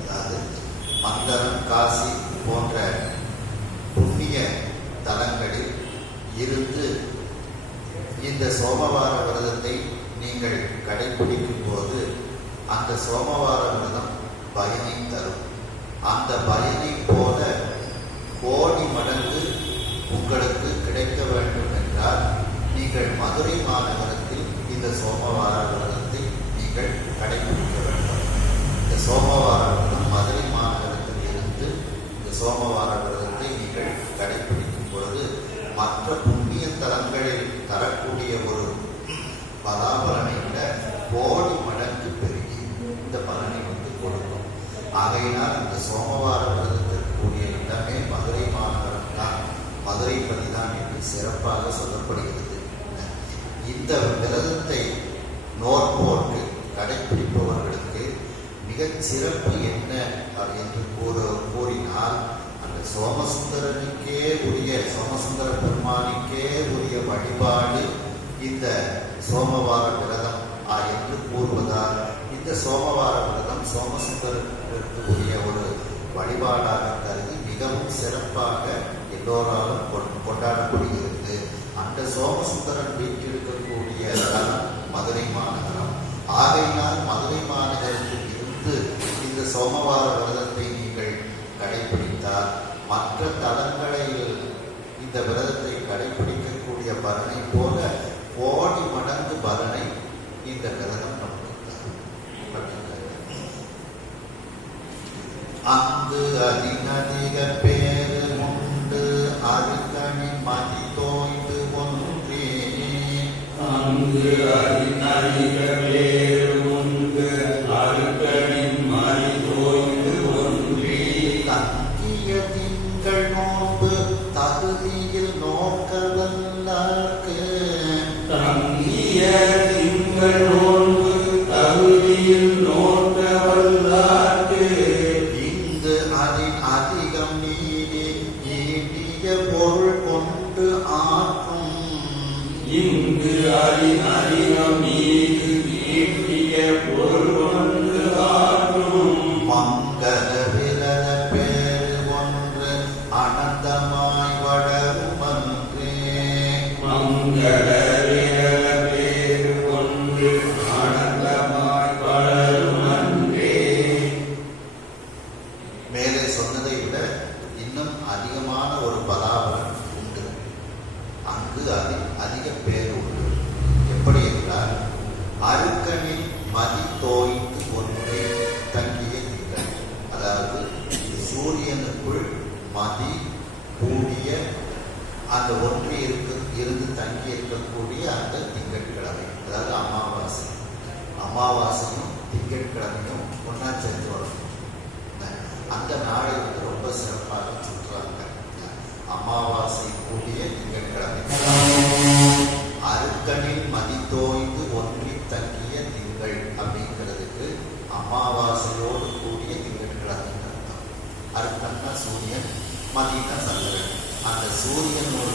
அதாவது மந்தரம் காசி போன்ற புண்ணிய தலங்களில் இருந்து இந்த சோமவார விரதத்தை நீங்கள் கடைபிடிக்கும் போது அந்த சோமவார விரதம் பயனை தரும். அந்த பயனை போல கோடி மடங்கு உங்களுக்கு கிடைக்க வேண்டும் என்றால் நீங்கள் மதுரை மாநகரத்தில் இந்த சோமவார விரதத்தை நீங்கள் கடைபிடிக்க வேண்டும். இந்த சோமவார விரதம் மதுரை மாநகரத்தில் இருந்து இந்த சோமவார விரதத்தை நீங்கள் கடைபிடிக்கும் பொழுது மற்ற புண்ணிய தலங்களில் தரக்கூடிய ஒரு பலாபலனை விட கோடி மடங்கு பெருகி இந்த பலனை கொடுக்கும். ஆகையினால் இந்த சோமவார விரதத்திற்குரிய இடமே மதுரை மாநகரம் தான், மதுரை பதிதான் என்று சிறப்பாக சொல்லப்படுகிறது. இந்த விரதத்தை நோற்போர்க்கு கடைபிடிப்பவர்களுக்கு மிகச் சிறப்பு என்ன என்று கூறினால், அந்த சோமசுந்தரனுக்கே உரிய, சோமசுந்தர பெருமானுக்கே உரிய வழிபாடு இந்த சோமவார விரதம் என்று கூறுவதால் இந்த சோமவார விரதம் சோமசுந்தரனுக்கு உரிய ஒரு வழிபாடாக கருதி மிகவும் சிறப்பாக எல்லோராலும் கொண்டாடப்படுகிறது. அந்த சோமசுந்தரன் வீட்டிருக்கக்கூடிய தலம் மதுரை மாநகரம். ஆகையினால் மதுரை மாநகரத்தில் இருந்து இந்த சோமவார விரதத்தை நீங்கள் கடைபிடித்தால் மற்ற தலங்களில் இந்த விரதத்தை கடைபிடிக்கக்கூடிய பலனை போல கோடி மடங்கு பலனை இந்த விரதம் நமக்கு தரும். அங்கு அதிக பேரு உண்டு அருகணி மதி தோய்ந்து ஒன்றே. அங்கு அதிக பேரு உண்டு அருகணி மதி தோய்ந்து ஒன்றே. தங்கிய திங்கள் நோன்பு தகுதியில் நோக்கவல்லார்க்கு தங்கிய தீய திங்கள் நோன்பு தகுதியில் நோக்க வல்லார்க்கு இங்கு அதிகம் நீடிய பொருள் கொண்டு ஆற்றும் இங்கு அதிகம் நீடு நீட்டிய பொருள் கொண்டு ஆற்றும் மங்கள விரத பேரு ஒன்று அனந்தமாய் வளரும் அன்றே மங்கள விரத பேரு ஒன்று ஆனந்தமாய் வளரும் அன்றே. மேலே சொன்னதை விட இன்னும் அதிகமான ஒரு பலாபலன் உண்டு. அங்கு அதிக பேர் உண்டு. எப்படி என்றால் அருக்கனில் மதி தோய்ந்து ஒன்றே தங்கிய திங்கள். அதாவது சூரியனுக்குள் மதி கூடிய அந்த ஒன்றி இருந்து தங்கி இருக்கக்கூடிய அந்த திங்கட்கிழமை, அதாவது அமாவாசை. அமாவாசையும் திங்கட்கிழமையும் ஒன்றா சேர்ந்து வரும். அந்த நாளை வந்து ரொம்ப சிறப்பாக சுற்றுறாங்க. அமாவாசை கூடிய திங்கட்கிழமை, அருக்கனில் மதி தோய்ந்து ஒன்றி தங்கிய திங்கள் அப்படிங்கிறதுக்கு அமாவாசையோடு கூடிய திங்கட்கிழமை அர்த்தம். அருக்கன்னா சூரியன், மதினா சந்திரன். அந்த சூரியனுக்குள்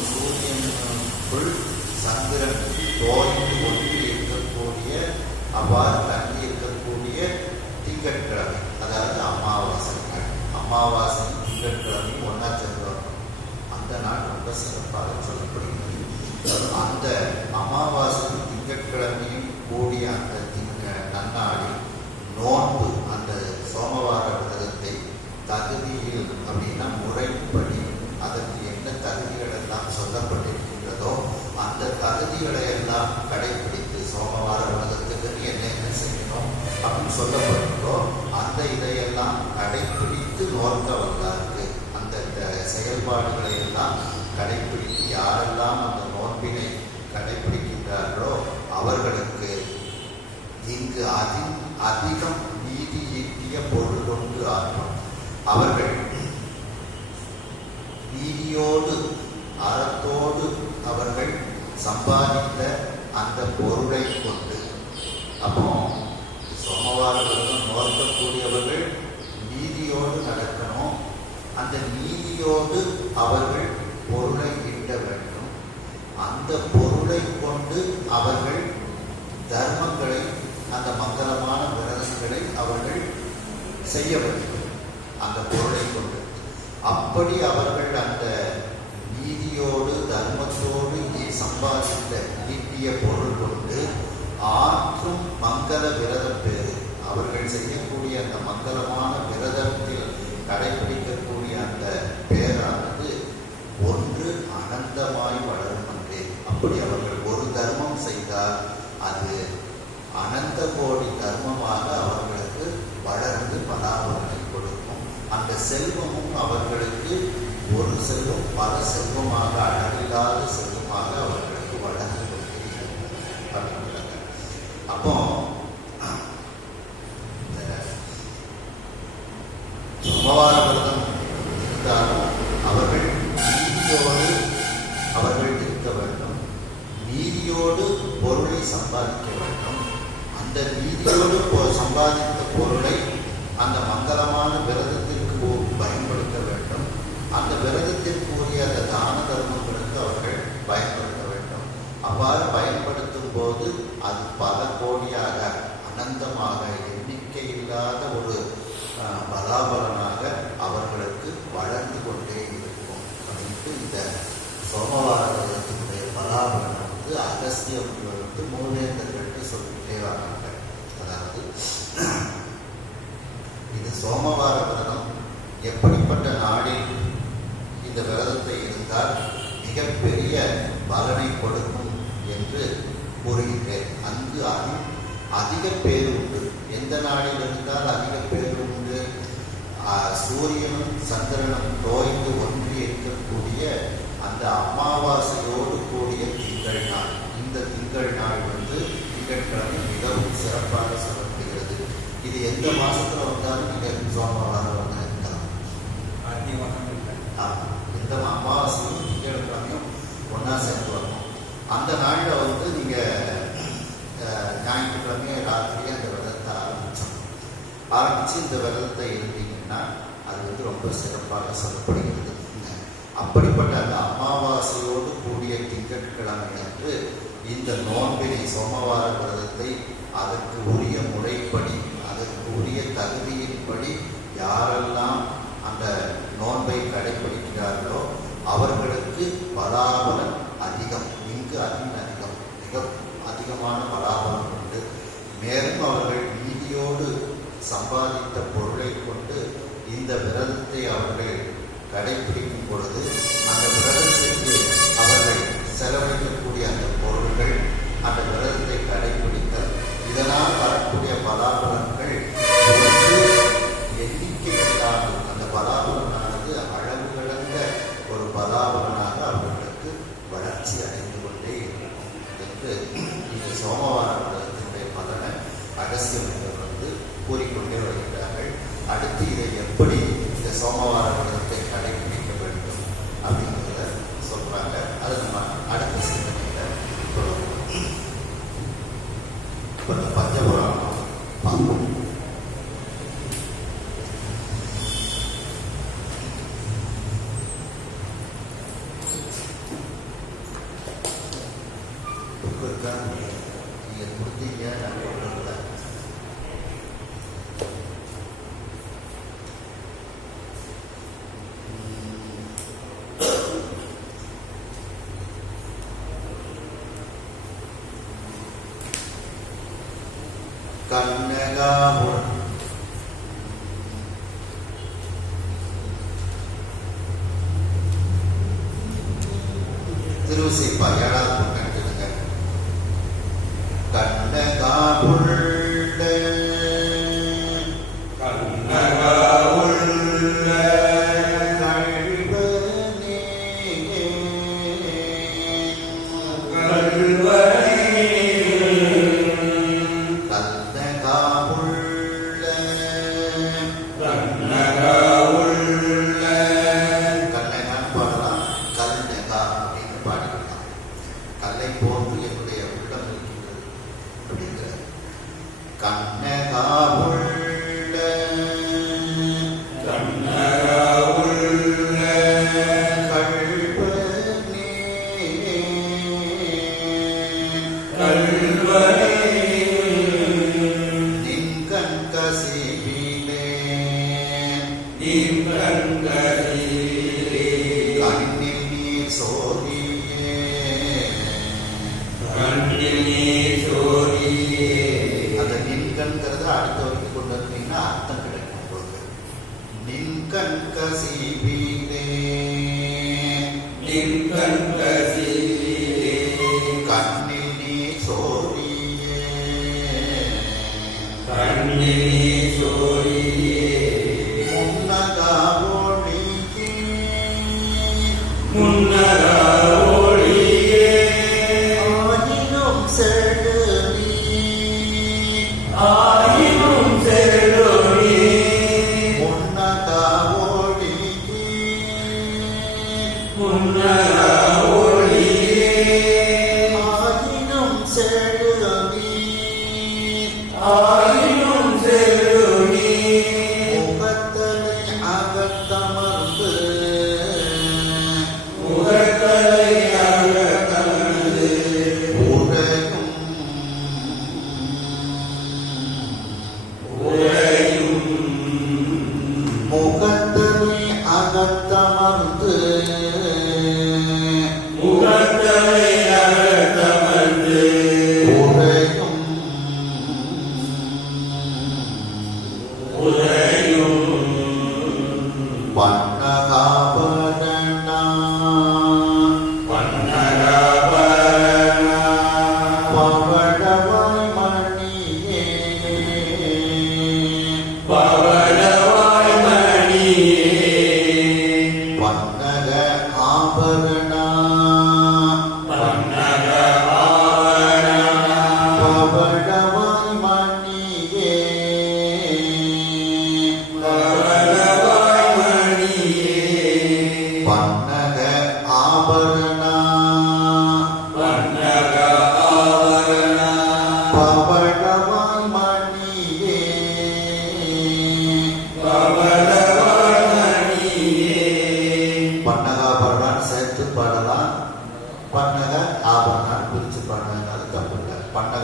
சந்திரன் தோய்ந்து ஒன்றி இருக்கக்கூடிய, அவ்வாறு தங்கி இருக்கக்கூடிய திங்கட்கிழமை, அதாவது அமாவாசை நாள். அமாவாசை திங்கட்கிழமை ஒன்றா சேர்ந்து வரணும். அந்த நாள் ரொம்ப சிறப்பாக சொல்லப்படுகிறது. அந்த அமாவாசை திங்கட்கிழமையும் கூடிய அந்த நன்னாளில் நோன்பு, அந்த சோமவார விரதத்தை தகுதியில் அப்படின்னா முறைப்படி அதற்கு என்ன தகுதிகள் எல்லாம் சொல்லப்பட்டிருக்கின்றதோ அந்த தகுதிகளை எல்லாம் கடைபிடித்து சோமவார விரதத்துக்கு என்னென்ன செய்யணும் அப்படின்னு சொல்லப்படுகிறோ அந்த இதையெல்லாம் கடைபிடித்து நோக்க வந்தாருக்கு. அந்த செயல்பாடுகளை எல்லாம் கடைபிடித்து யாரெல்லாம் அந்த நோன்பினை கடைபிடிக்கின்றார்களோ அவர்களுக்கு இங்கு அதிகம் நீதி ஈட்டிய பொருள் கொண்டு ஆற்றும். அவர்கள் நீதியோடு அறத்தோடு அவர்கள் சம்பாதித்த அந்த பொருளை கொண்டு, அப்போ சோமவார விரதம் நோக்கக்கூடியவர்கள் நீதியோடு நடக்கணும். அந்த நீதியோடு அவர்கள் பொருளை ஈட்ட வேண்டும். அந்த பொருளை கொண்டு அவர்கள் தர்மங்களை, அந்த மங்களமான விரதங்களை அவர்கள் செய்ய வேண்டும். அந்த பொருளை கொண்டு அப்படி அவர்கள் அந்த நீதியோடு தர்மத்தோடு சம்பாதித்த ஈட்டிய பொருள் கொண்டு ஆற்றும் மங்கள விரத பேரு, அவர்கள் செய்யக்கூடிய அந்த மங்களமான விரதத்தில் கடைபிடிக்கக்கூடிய அந்த பேரானது ஒன்று அனந்தமாய் வளரும் என்றே. அப்படி அவர்கள் ஒரு தர்மம் செய்தால் அது அனந்த கோடி தர்மமாக அவர்களுக்கு வளர்ந்து பலாபலனை கொடுக்கும். அந்த செல்வமும் அவர்களுக்கு ஒரு செல்வம் பல செல்வமாக, அளவில்லாத செல்வமாக அவர்களுக்கு வளர்ந்து கொண்டிருக்கிறது. அப்போ சோமவார விரதம் இருந்தாலும் அவர்கள் நீதியோடு அவர்கள் இருக்க வேண்டும். நீதியோடு பொருளை சம்பாதிக்க வேண்டும். அந்த நீதியோடு சம்பாதித்த பொருளை அந்த மங்களமான விரதத்திற்கு பயன்படுத்த வேண்டும். அந்த விரதத்திற்கு உரிய அந்த தான தர்மங்களுக்கு அவர்கள் பயன்படுத்த வேண்டும். அவ்வாறு பயன்படுத்தும் போது அது பல கோடியாக, அனந்தமாக, எண்ணிக்கை இல்லாத ஒரு பலாபலனாக அவர்களுக்கு வளர்ந்து கொண்டே இருக்கும் அப்படின்ட்டு இந்த சோமவார விரதத்தினுடைய பலாபலனை வந்து அகஸ்திய வந்து மூவேந்தர்கள்ட்டு சொல்லிக்கிட்டே வராங்க. அதாவது இது சோமவார விரதம் எப்படிப்பட்ட நாளில் இந்த விரதத்தை இருந்தால் மிகப்பெரிய பலனை கொடுக்கும் என்று கூறுகின்றேன். அங்கு அதிக பேர் உண்டு. எந்த நாளில் இருந்தால் அதிக பேர் உண்டு? சூரியனும் சந்திரனும் தோய்ந்து ஒன்றி இருக்கக்கூடிய அந்த அமாவாசையோடு கூடிய திங்கள் நாள். இந்த திங்கள் நாள் வந்து திங்கட்கிழமை மிகவும் சிறப்பாக சொல்லப்படுகிறது. இது எந்த மாசத்துல வந்தாலும் நீங்க சோமவாரம் வந்து இருக்கலாம். எந்த அமாவாசையும் திங்கட்கிழமையும் ஒன்னா சேர்ந்து வரணும். அந்த நாளில் வந்து நீங்க ஆரம்பித்து இந்த விரதத்தை இருந்தீங்கன்னா அது வந்து ரொம்ப சிறப்பாக சொல்லப்படுகிறது. அப்படிப்பட்ட அந்த அமாவாசையோடு கூடிய திங்கட்கிழமை அன்று இந்த நோன்பினை சோமவார விரதத்தை அதற்கு உரிய முறைப்படி அதற்கு உரிய தகுதியின்படி யாரெல்லாம் அந்த நோன்பை கடைபிடிக்கிறார்களோ அவர்களுக்கு பலாபலன் அதிகம், இங்கு அதிகம் மிக அதிகமான பலாபலன் உண்டு. மேலும் அவர்கள் நீதியோடு சம்பாதித்த பொருளை கொண்டு இந்த விரதத்தை அவர்கள் கடைபிடிக்கும் பொழுது அந்த விரதத்திற்கு அவர்கள் செலவழிக்கக்கூடிய அந்த பொருள்கள் அந்த விரதத்தை கடைபிடித்தல் இதனால் வரக்கூடிய பலாபலன்கள் எண்ணிக்கை இல்லாது அந்த பலாபலனானது அளவு கடந்த ஒரு பலாபலனாக அவர்களுக்கு வளர்ச்சி அடைந்து கொண்டே இருக்கும் என்று இந்த சோமவார விரதத்தினுடைய பலனை அகஸ்தியர் வந்து கூறிக்கொண்டே வருகிறார்கள். அடுத்து இதை எப்படி இந்த சோமவார விரதத்தை கடைபிடிக்க வேண்டும் அப்படிங்கிறத சொல்றாங்க. அது நம்ம அடுத்த சிந்தனையில பஞ்சபுராணம் பார்ப்போம். நீங்க கொடுத்தீங்க நான் சொல்றேன். கண்ணகாபுரம் திருவிசைப்பா 7வது பக்கம் எடுத்துங்க. கண்ணகாபுள்ள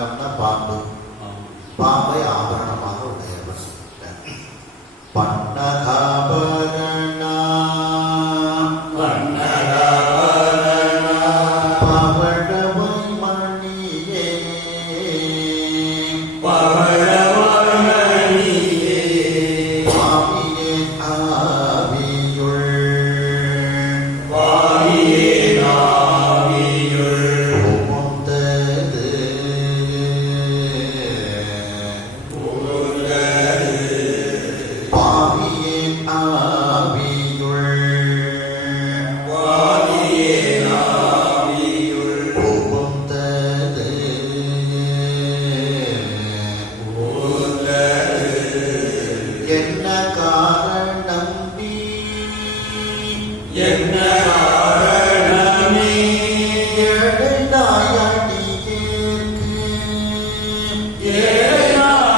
பன்னகம்னா பாம்பு, பாம்பை ஆபரணமாக உடையவர். பன்னகாபரணா பவழவை மணியே பாவியே ஆவியுள் புகுந்தது பாவியே ஆவியுள் புகுந்தது என்ன காரணம் நீ என்ன காரண நீ ஏழை நாய்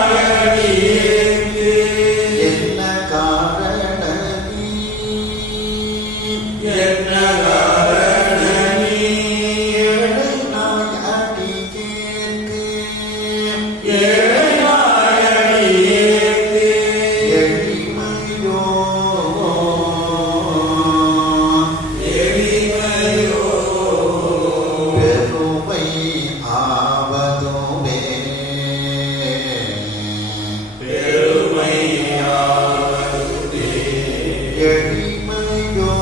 அடியேற்கு எளிமையோ பெருமை ஆவதுமே எளிமையோ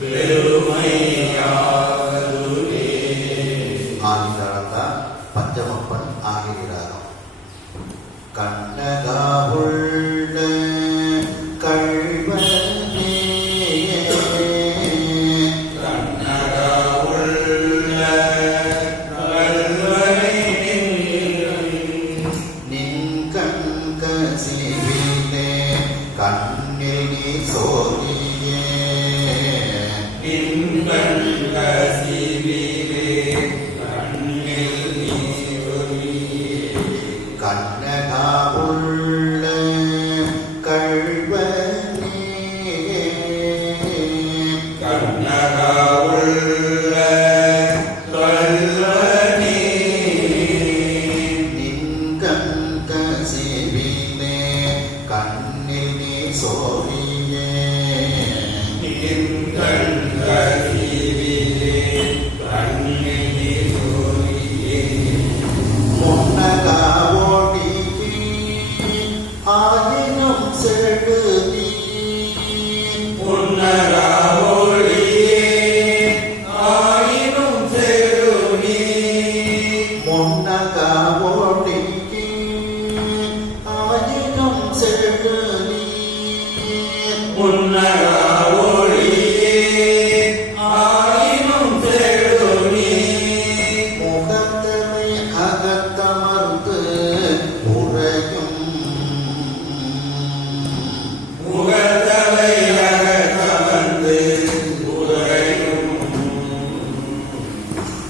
பெருமை ஆவதுமே ஆதிதாளத்தான் பஞ்சமப்பன் ஆகிறாராம். கண்ணகா உள்ள கள்வனே நின் கண்கசிவிலே கண்ணில் நீ சோதியே கண்ணகா உள்ள கள்வனே நின் கண்கசிவிலே கண்ணில் நீ சோதியே முன்னகா ஓடிக்கு ஆயினும் செழுதி முன்னகா ஓடிக்கு ஆயினும் செழுதி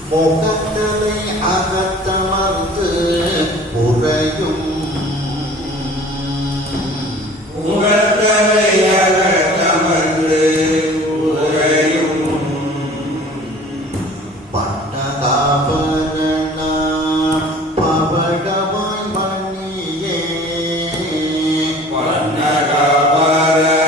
முகத்தனை அகத்தமர்ந்து உறையும் முகத்தனை அகத்தமர்ந்து உறையும் பன்னகாபரணா பவழவாய் மணியே பன்னகாபரண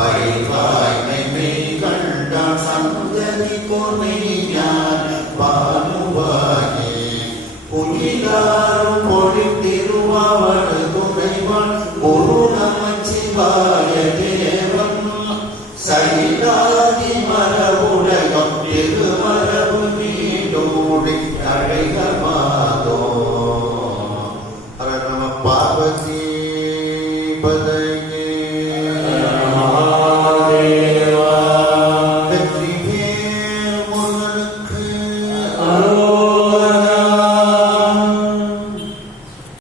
பயிர்வாய்மை மெய் கண்டான் சந்ததி கொனை ஞான பானுவாயே புனிதாரும் பொழித்திருவாவடு துணைவன் குரு நமச்சிவாய தேவன் சைதாதி மரபுலகம் திரு